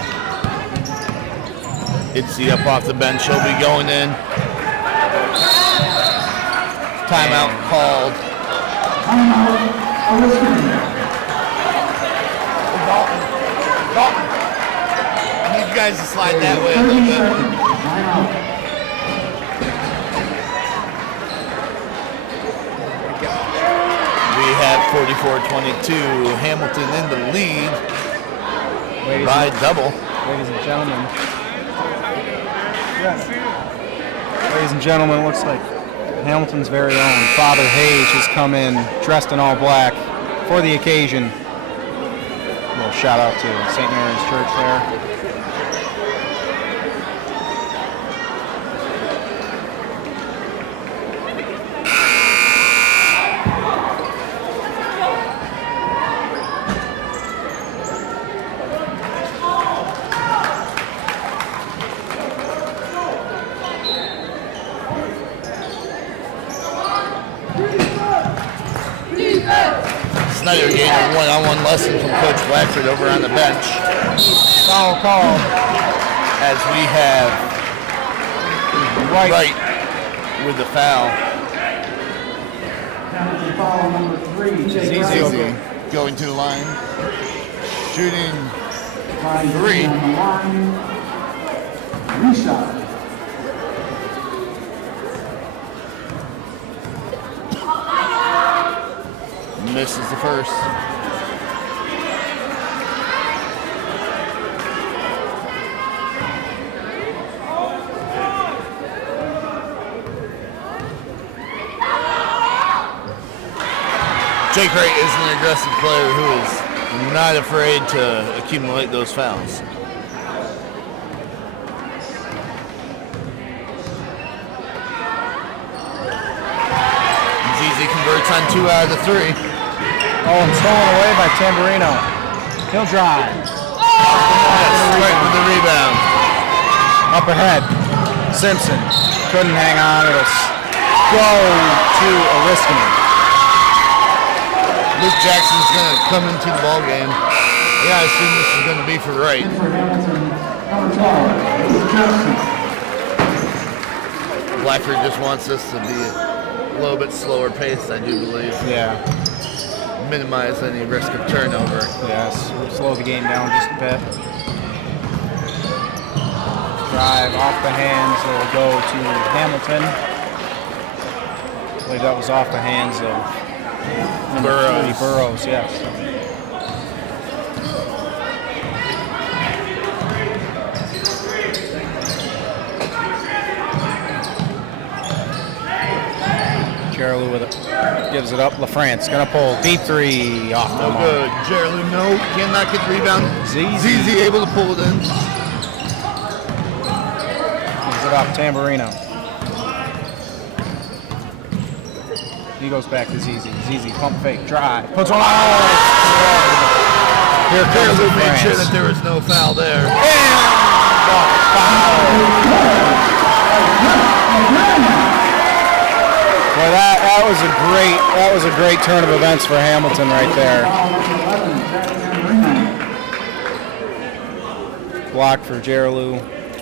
Itzy up off the bench. He'll be going in. Timeout called. Dalton. I need you guys to slide that way a little bit. We have 44-22. Hamilton in the lead by double. Ladies and gentlemen. Ladies and gentlemen, it looks like Hamilton's very own Father Hayes has come in dressed in all black for the occasion. A little shout out to St. Mary's Church there. Snyder getting a one-on-one lesson from Coach Blackford over on the bench. Foul call. As we have Wright with the foul. Penalty foul number 3. Zizi going to the line. Shooting Line 3. on the line. Reshot. Misses the first. Jake Wright is an aggressive player who is not afraid to accumulate those fouls. Zizi converts on 2 out of the 3. Oh, and stolen away by Tamburino. He'll drive. Right with the rebound. Up ahead. Simpson couldn't hang on. It'll go to Oriskany. Luke Jackson's going to come into the ball game. Yeah, I assume this is going to be for Wright. For Hamilton, number 12, Luke Jackson. Blackford just wants this to be a little bit slower paced, I do believe. Yeah. Minimize any risk of turnover. Yes. Slow the game down just a bit. Drive off the hands. It'll go to Hamilton. I believe that was off the hands of Burrows. Burrows, yes. Jerelu with it. Gives it up. LaFrance gonna pull. Deep 3 off the No mark. good. Jerelu, no. Cannot get the rebound. Zizi able to pull it in. Gives it up. Tamburino. He goes back to Zizi. Zizi, pump fake, drive. Puts one on. Here comes Jerelu made sure LaFrance. that there was no foul there. And the foul. Boy, that was a great turn of events for Hamilton right there. Block for Jerelu.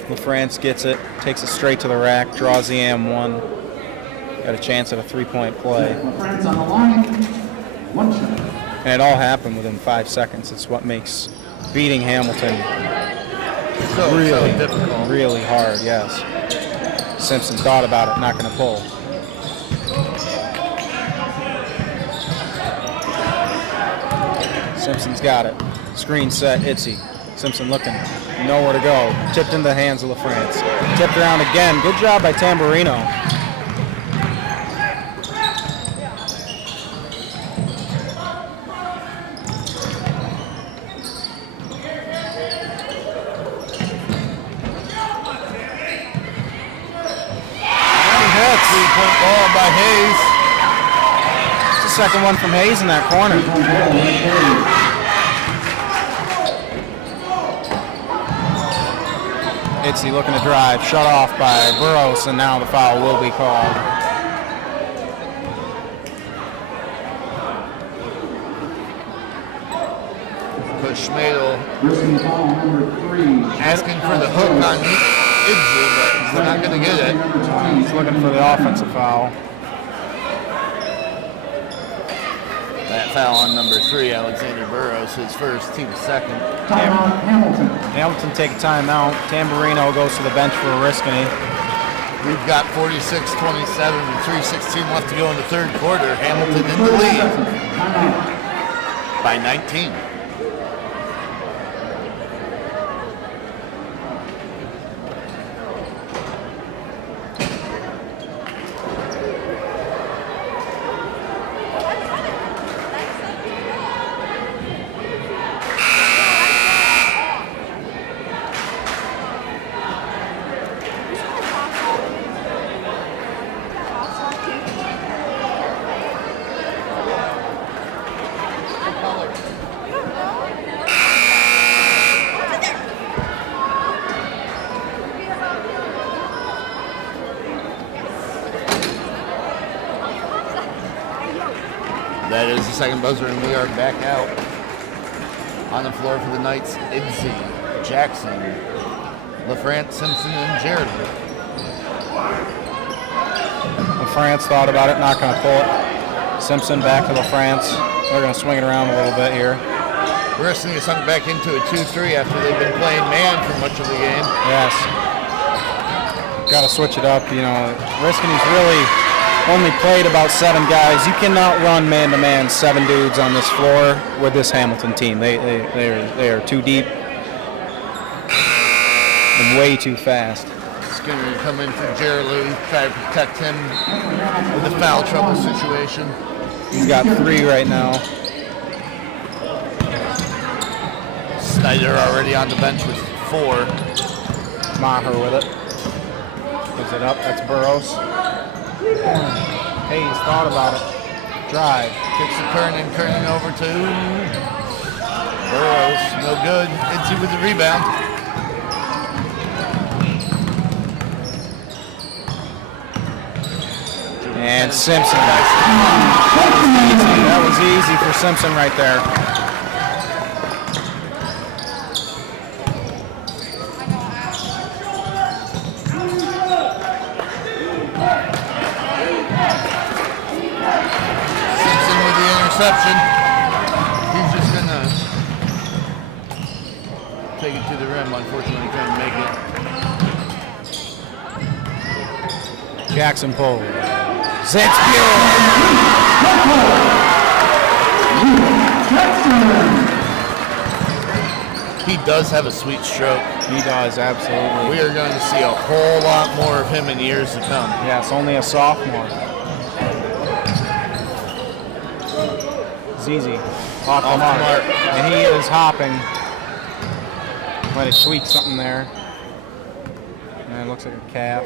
LaFrance gets it, takes it straight to the rack, draws the M1. Got a chance at a 3-point play. LaFrance on the line. 1 shot. And it all happened within 5 seconds. It's what makes beating Hamilton So really difficult. really hard, yes. Simpson thought about it, not going to pull. Simpson's got it. Screen set, Itzy. Simpson looking, nowhere to go. Tipped into the hands of LaFrance. Tipped around again. Good job by Tamburino. Three-point ball by Hayes. It's the second one from Hayes in that corner. Itzy looking to drive, shut off by Burrows, and now the foul will be called. Coach Schmadel Risking foul number 3. asking for the hook on Itzy, but he's not going to get it. Number 20. He's looking for the offensive foul. That foul on number 3, Alexander Burrows, his first, team's second. Timeout, Hamilton. Hamilton take a timeout. Tamburino goes to the bench for Oriskany. We've got 46-27 and 3:16 left to go in the third quarter. Hamilton in the lead Timeout. by 19. That is the second buzzer, and we are back out. On the floor for the Knights, Igzy, Jackson, LaFrance, Simpson, and Jared. LaFrance thought about it, not going to pull it. Simpson back to LaFrance. They're going to swing it around a little bit here. Oriskany sunk back into a 2-3 after they've been playing man for much of the game. Yes. Got to switch it up. You know, Oriskany's really only played about 7 guys. You cannot run man-to-man 7 dudes on this floor with this Hamilton team. They are too deep and way too fast. Skinner to come in for Jared Lou, try to protect him with a foul trouble situation. He's got 3 right now. Snyder already on the bench with 4. Maher with it. Gives it up. That's Burrows. Hayes thought about it. Drive. Kicks to Kernan. Kernan over to Burrows. No good. Itzy with the rebound. And Simpson. That was easy for Simpson right there. Simpson with the interception. He's just going to take it to the rim. Unfortunately, couldn't make it. Jackson pulled. That's pure. He does have a sweet stroke. He does, absolutely. We are going to see a whole lot more of him in years to come. Yes, only a sophomore. Zizi, off the mark. And he is hopping. Might have tweaked something there. And it looks like a calf.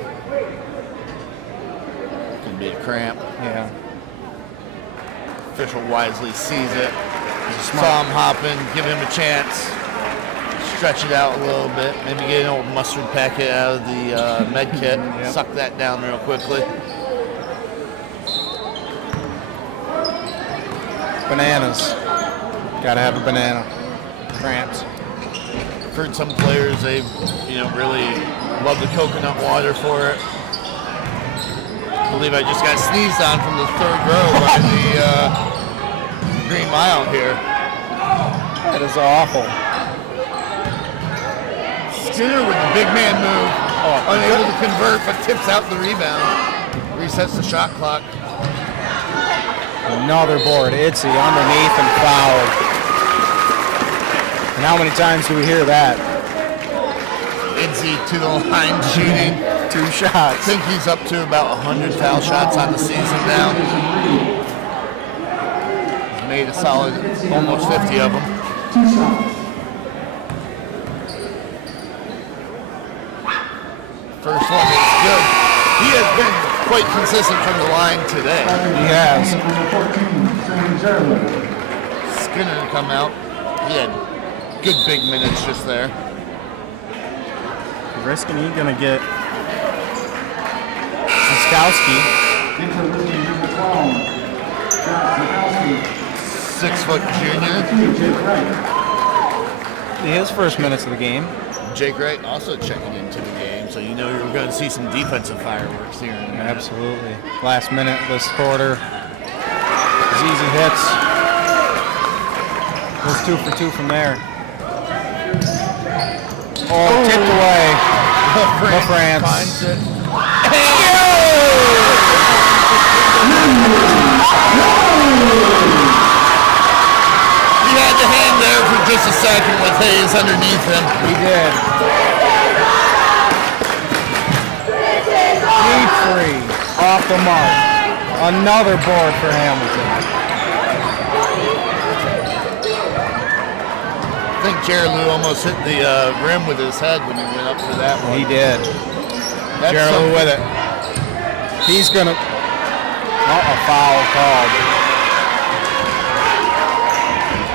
Could be a cramp. Yeah. Official wisely sees it. Saw him hopping, give him a chance. Stretch it out a little bit. Maybe get an old mustard packet out of the med kit. Yep. Suck that down real quickly. Bananas. Gotta have a banana. Cramps. I've heard some players, they really love the coconut water for it. I believe I just got sneezed on from the 3rd row by the Green Mile here. That is awful. Skinner with the big man move. Unable to convert, but tips out the rebound. Resets the shot clock. Another board. Itzy underneath and fouled. And how many times do we hear that? Itzy to the line shooting. 2 shots. I think he's up to about 100 foul shots on the season now. He's made a solid almost 50 of them. First one is good. He has been quite consistent from the line today. He has. Skinner to come out. He had good big minutes just there. Oriskany gonna get Skowski. 6-foot junior. His first minutes of the game. Jake Wright also checking into the game, so you know you're going to see some defensive fireworks here in a minute. Absolutely. Last minute of this quarter. Easy hits. Goes 2 for 2 from there. Oh, tipped away. LaFrance finds it. He had the hand there for just a second with Hayes underneath him. He did. Deep 3 off the mark. Another board for Hamilton. I think Jared Lou almost hit the rim with his head when he went up for that one. He did. Jared Lou with it. He's gonna. A foul called.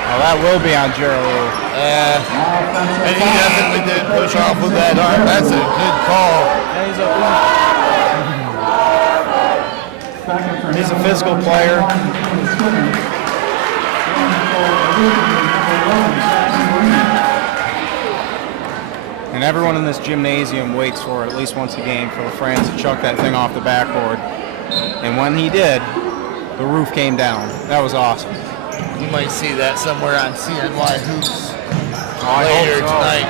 Oh, that will be on Jared Lou. And he definitely did push off with that arm. That's a good call. And he's up. He's a physical player. And everyone in this gymnasium waits for it at least once a game for LaFrance to chuck that thing off the backboard. And when he did, the roof came down. That was awesome. You might see that somewhere on CNY Hoops I later hope so. tonight.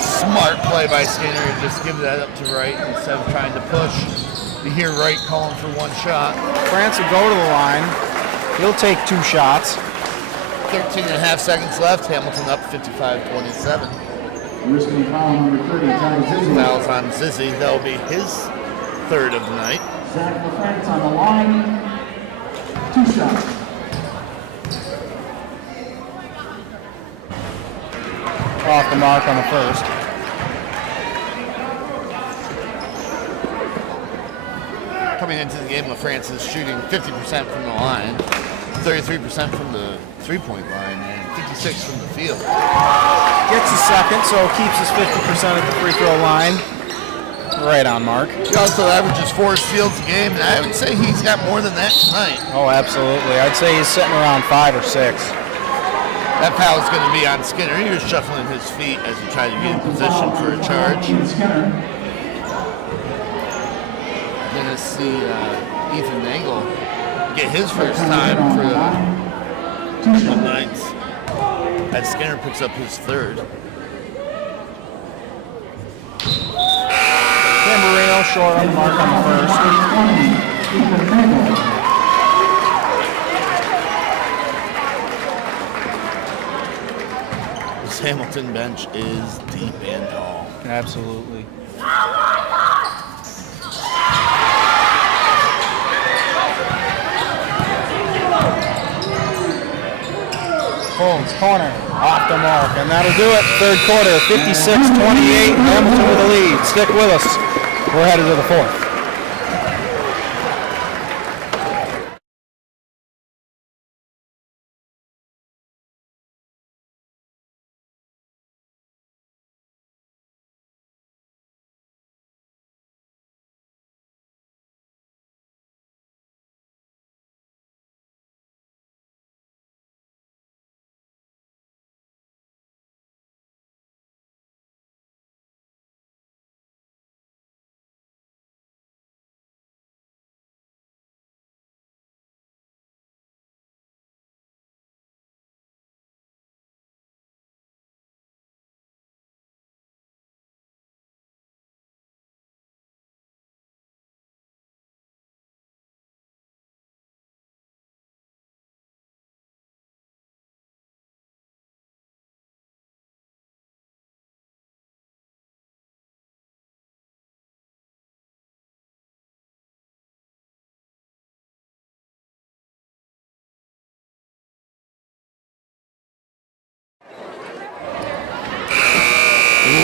Smart play by Skinner. Just give that up to Wright instead of trying to push. You hear Wright calling for one shot. France will go to the line. He'll take 2 shots. 13 and a half seconds left. Hamilton up 55-27. Oriskany foul number 30, Ty Zizzi. Fouls on Zizzi. That'll be his third of the night. Zach LaFrance on the line. 2 shots. Off the mark on the first. Coming into the game, LaFrance is shooting 50% from the line, 33% from the three-point line, and 56% from the field. Gets a second, so keeps his 50% at the free throw line. Right on mark. He also averages 4 steals a game, and I would say he's got more than that tonight. Oh, absolutely. I'd say he's sitting around 5 or 6. That foul is going to be on Skinner. He was shuffling his feet as he tried to get in position for a charge. Skinner. Going to see Ethan Nagel get his first time for the Knights as Skinner picks up his third. Tamburino short on the mark on the first. This Hamilton bench is deep and tall. Absolutely. Holmes, corner, off the mark, and that'll do it. Third quarter, 56-28, Hamilton with the lead. Stick with us. We're headed to the fourth.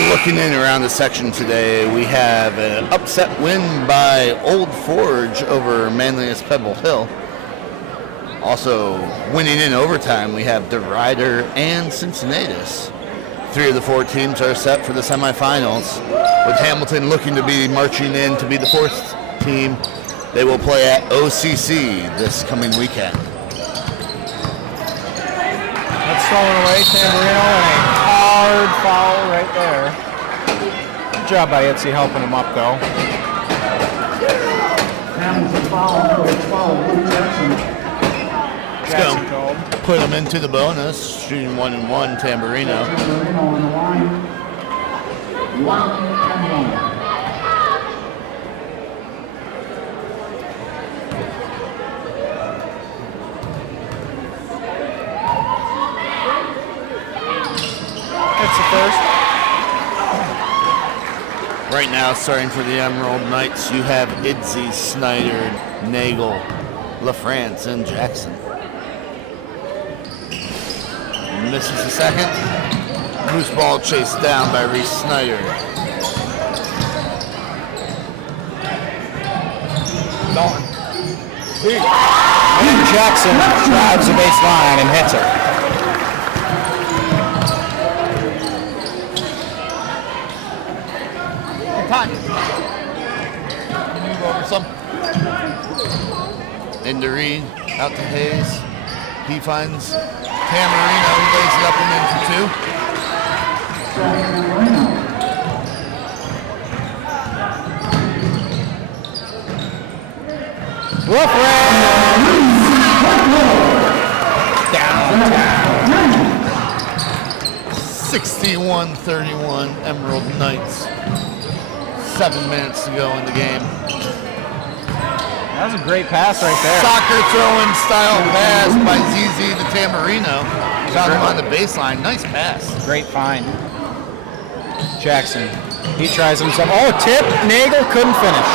Looking in around the section today, we have an upset win by Old Forge over Manlius Pebble Hill. Also winning in overtime, we have DeRider and Cincinnatus. 3 of the 4 teams are set for the semifinals, with Hamilton looking to be marching in to be the 4th team. They will play at OCC this coming weekend. That's thrown away, Tamburino, and a hard foul right there. Good job by Itzy helping him up, though. Hamilton foul number 12, Luke Jackson. Jackson called. Put him into the bonus, shooting 1-1, Tamburino. Tamburino on the line. 1-1. That's the first. Right now, starting for the Emerald Knights, you have Idzy, Snyder, Nagel, LaFrance, and Jackson. Misses the second. Loose ball chased down by Reese Snyder. Dalton. And Jackson drives the baseline and hits it. over some. Into Reed, out to Hayes. He finds Tamarino, who lays it up and in for two. Wolf downtown. 61-31, Emerald Knights. 7 minutes to go in the game. That was a great pass right there. Soccer throwing style pass by ZZ to Tamarino. Got him on the baseline. Nice pass. Great find. Jackson. He tries himself. Oh, tip. Nagel couldn't finish.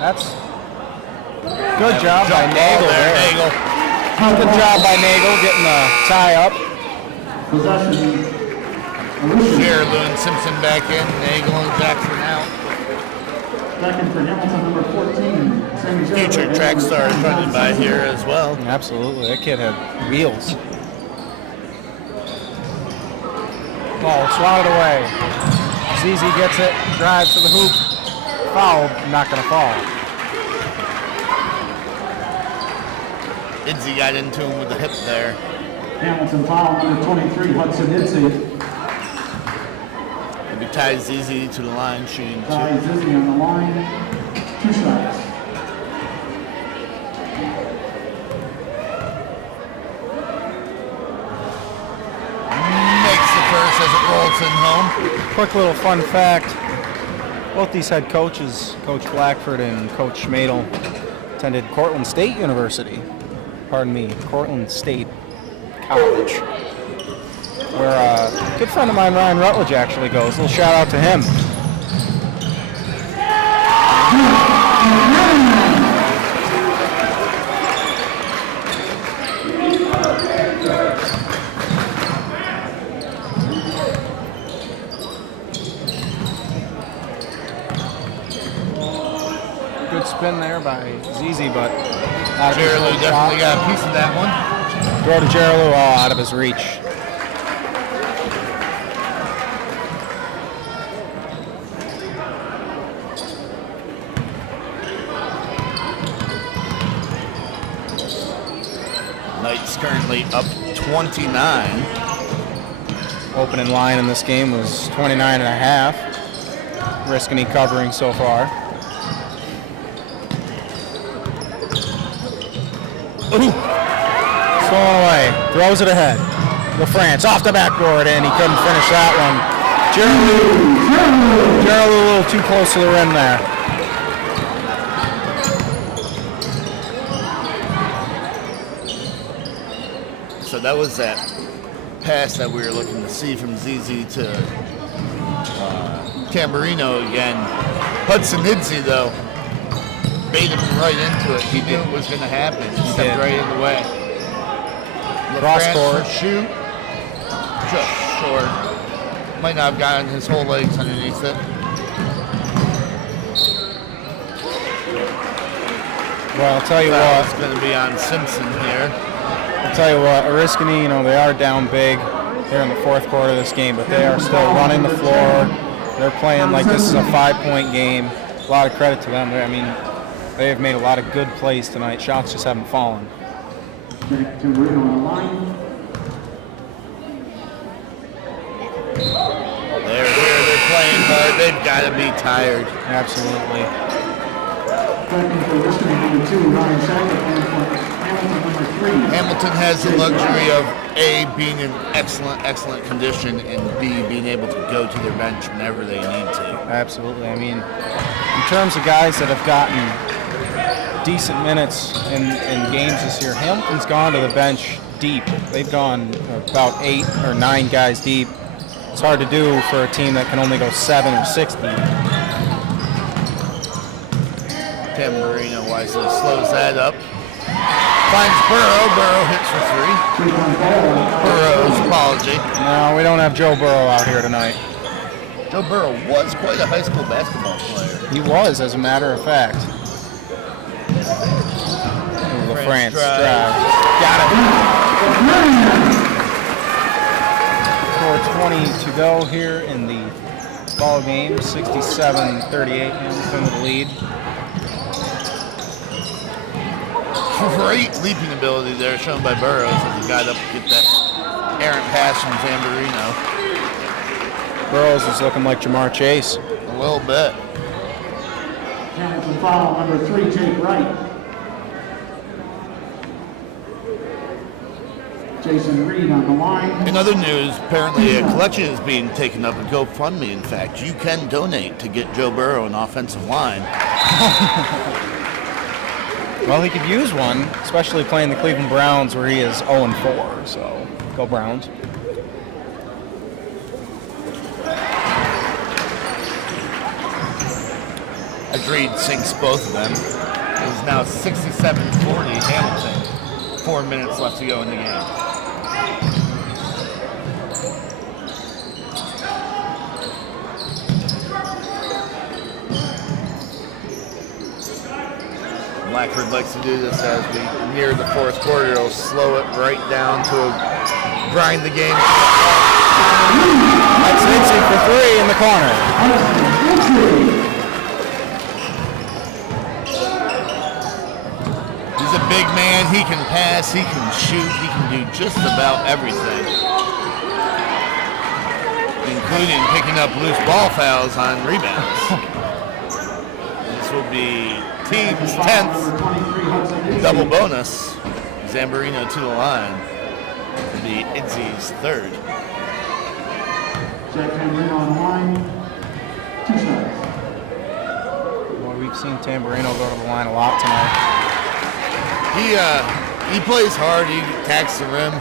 That's good job by Nagel there. Good job by Nagel getting the tie up. Possession. Gerald and Simpson back in. Nagel and Jackson out. Second for Hamilton, number 14. Sammy Gerald. Future track star is running by here as well. Absolutely. That kid had wheels. Ball swatted away. ZZ gets it, drives to the hoop. Foul, not going to fall. Idzy got into him with the hip there. Hamilton foul, number 23, Hudson Idzy. Maybe ties ZZ to the line, shooting two. Ties Izzy on the line. 2 shots. Makes the first as it rolls in home. Quick little fun fact. Both these head coaches, Coach Blackford and Coach Schmadel, attended Cortland State University. Pardon me, Cortland State College, where a good friend of mine, Ryan Rutledge, actually goes. A little shout out to him. Good spin there by ZZ, but Gerald definitely got a piece of that one. Throw to Gerald, out of his reach. Knights currently up 29. Opening line in this game was 29.5. Oriskany covering so far. Ooh. Stolen away. Throws it ahead. LaFrance off the backboard, and he couldn't finish that one. Gerald a little too close to the rim there. So that was that pass that we were looking to see from ZZ to Tamarino again. Hudson Idzy, though, baited him right into it. He knew it was going to happen. He stepped right in the way. Cross court. Shoot. Just short. Might not have gotten his whole legs underneath it. Well, I'll tell you Foul's what. going to be on Simpson here. I'll tell you what, Oriskany, they are down big here in the fourth quarter of this game, but they are still running the floor. They're playing like this is a 5-point game. A lot of credit to them. They have made a lot of good plays tonight. Shots just haven't fallen. Back to Reno on the line. They're here. They're playing hard. They've got to be tired. Absolutely. Second for Oriskany, number 2, Ryan Sackett, and for Hamilton, number 3. Hamilton has the luxury of A, being in excellent condition, and B, being able to go to their bench whenever they need to. Absolutely. In terms of guys that have gotten decent minutes in games this year, Hamilton's gone to the bench deep. They've gone about 8 or 9 guys deep. It's hard to do for a team that can only go 7 or 6 deep. Tamarino wisely slows that up. Finds Burrow. Burrow hits for 3. Burrow's apology. No, we don't have Joe Burrow out here tonight. Joe Burrow was quite a high school basketball player. He was, as a matter of fact. France drive. drive. Got it. 4:20 to go here in the ball game. 67-38, Hamilton with the lead. Great leaping ability there shown by Burrows as he got up to get that errant pass from Zamborino. Burrows is looking like Jamar Chase. A little bit. Hamilton foul number 3, Jake Wright. Jason Reed on the line. In other news, apparently a collection is being taken up at GoFundMe. In fact, you can donate to get Joe Burrow an offensive line. Well, he could use one, especially playing the Cleveland Browns where he is 0-4, so go Browns. Agreed sinks both of them. It is now 67-40 Hamilton. 4 minutes left to go in the game. Blackford likes to do this as we near the fourth quarter. He'll slow it right down to grind the game. That's Vinci for 3 in the corner. He's a big man. He can pass. He can shoot. He can do just about everything, including picking up loose ball fouls on rebounds. This will be team's 10th double bonus. Zamborino to the line. It'll be Izzy's 3rd. Jack Tamborino on the line. 2 shots. Well, we've seen Tamborino go to the line a lot tonight. He plays hard. He attacks the rim.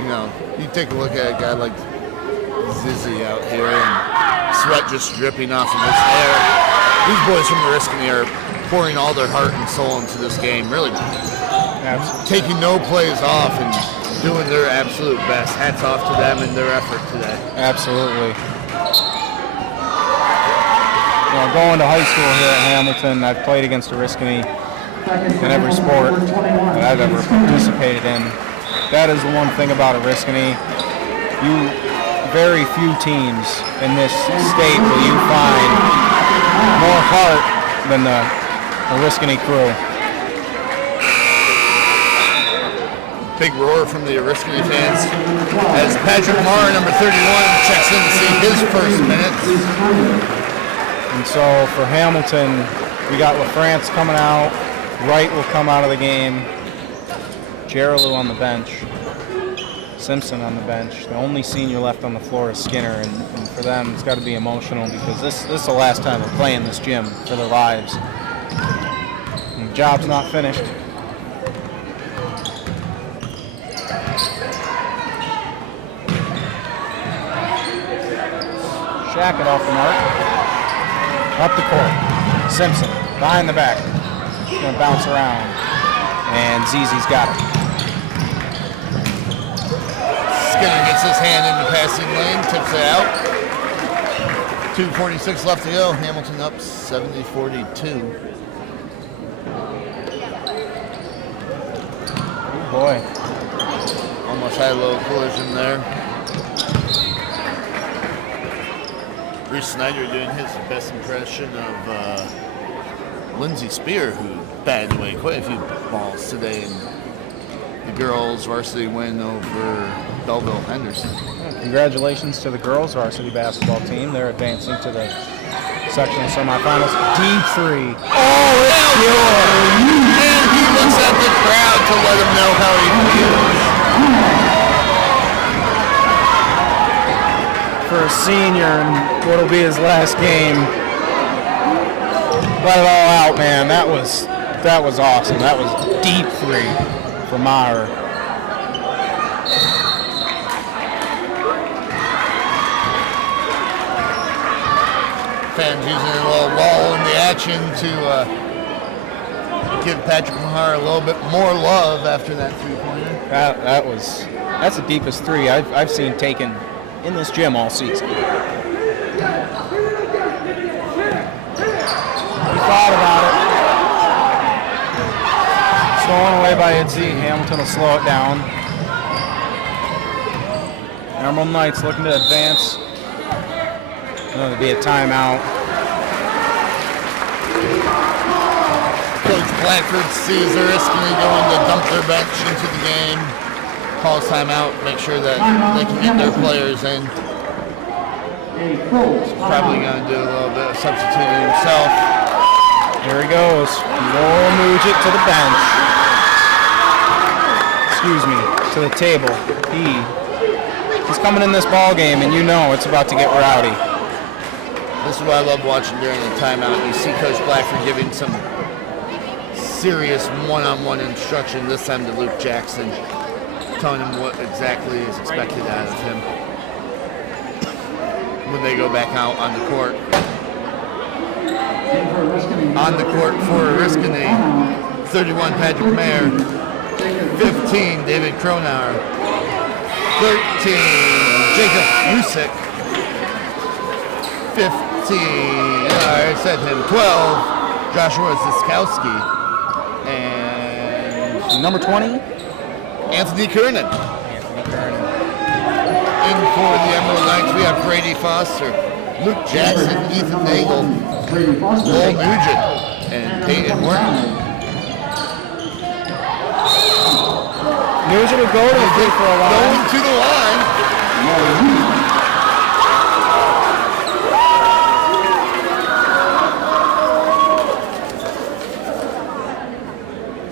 You know, you take a look at a guy like Zizzy out here and sweat just dripping off of his hair. These boys from Oriskany are pouring all their heart and soul into this game, really taking no plays off and doing their absolute best. Hats off to them and their effort today. Absolutely. Well, going to high school here at Hamilton, I've played against Oriskany in every sport that I've ever participated in. That is the one thing about Oriskany. Very few teams in this state will you find more heart than the Oriskany crew. Big roar from the Oriskany fans as Patrick Marr, number 31, checks in to see his first minutes. And so for Hamilton, we got LaFrance coming out. Wright will come out of the game. Geralou on the bench. Simpson on the bench. The only senior left on the floor is Skinner, and for them it's got to be emotional because this is the last time they're playing this gym for their lives. And the job's not finished. Shackett off the mark. Up the court. Simpson behind the back. He's going to bounce around. And Zizi's got it. Skinner gets his hand in the passing lane, tips it out. 2:46 left to go. Hamilton up 70-42. Oh boy. Almost had a little collision there. Reese Snyder doing his best impression of Lindsey Spear, who batted away quite a few balls today in the girls' varsity win over Belleville Henderson. Congratulations to the girls' varsity basketball team. They're advancing to the sectional semifinals. Deep 3. Oh, it's good! And he looks at the crowd to let them know how he feels. For a senior in what'll be his last game, let it all out, man. That was awesome. That was deep 3 for Maher. Fans using a little lull in the action to give Patrick Maher a little bit more love after that 3-pointer. That's the deepest 3 I've seen taken in this gym all season. He thought about it. by Itzy. Hamilton will slow it down. Emerald Knights looking to advance. That'll be a timeout. Coach Blackford sees Oriskany going to dump their bench into the game. Calls timeout, make sure that they can get their players in. He's probably going to do a little bit of substituting himself. Here he goes. More Nugent to the bench. Excuse me, to the table. He's coming in this ball game, and you know it's about to get rowdy. This is what I love watching during the timeout. You see Coach Blackford giving some serious one-on-one instruction, this time to Luke Jackson, telling him what exactly is expected out of him when they go back out on the court. On the court for Oriskany, 31 Patrick Mayer, 15 David Cronauer, 13 Jacob Usick, 15, I said him, 12 Joshua Ziskowski, and number 20, Anthony Kernan. In for the Emerald Knights, we have Brady Foster, Luke Jackson, Ethan Nagel, Lowell Nugent, and Peyton Work. Nugent will go to the free throw line. Going to the line.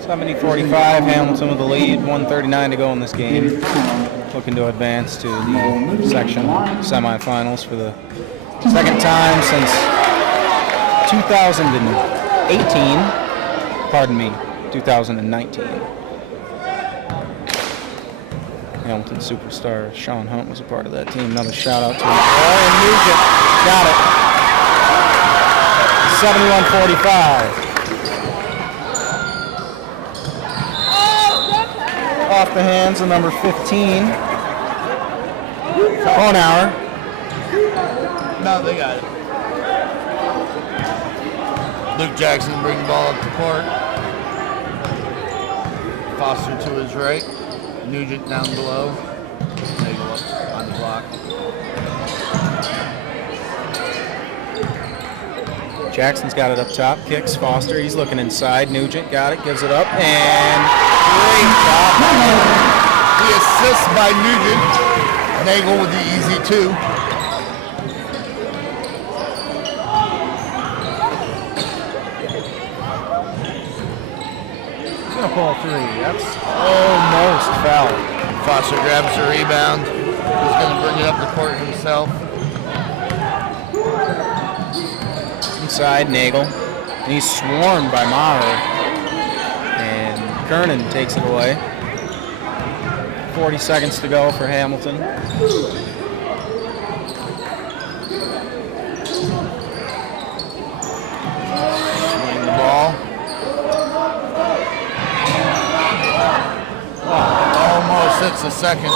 70-45, Hamilton with the lead, 1:39 to go in this game. Looking to advance to the section semifinals for the second time since 2018. Pardon me, 2019. Hamilton superstar Sean Hunt was a part of that team. Another shout out to him. Oh, and Nugent got it. 71-45. Off the hands of number 15. Cronauer. No, they got it. Luke Jackson bring the ball up the court. Foster to his right. Nugent down below. Nagel up on the block. Jackson's got it up top. Kicks Foster. He's looking inside. Nugent got it. Gives it up. And great job. The assist by Nugent. Nagel with the easy two. He's going to pull a three. That's almost foul. Foster grabs the rebound. He's going to bring it up the court himself. Inside, Nagel. And he's swarmed by Maurer. And Kernan takes it away. 40 seconds to go for Hamilton. Swing the ball. Almost hits the second.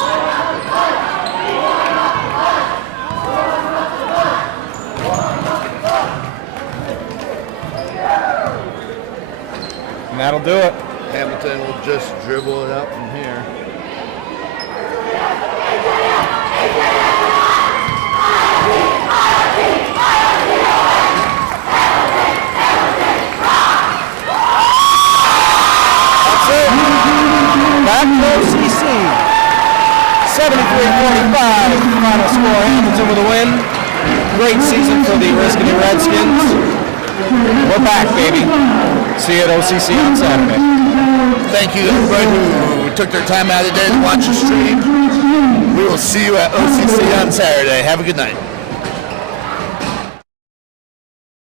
And that'll do it. Hamilton will just dribble it up from here. That's it. Back to OCC. 73-45. Final score. Hamilton with a win. Great season for the Oriskany Redskins. We're back, baby. See you at OCC on Saturday. Thank you to everybody who took their time out of the day to watch the stream. We will see you at OCC on Saturday. Have a good night.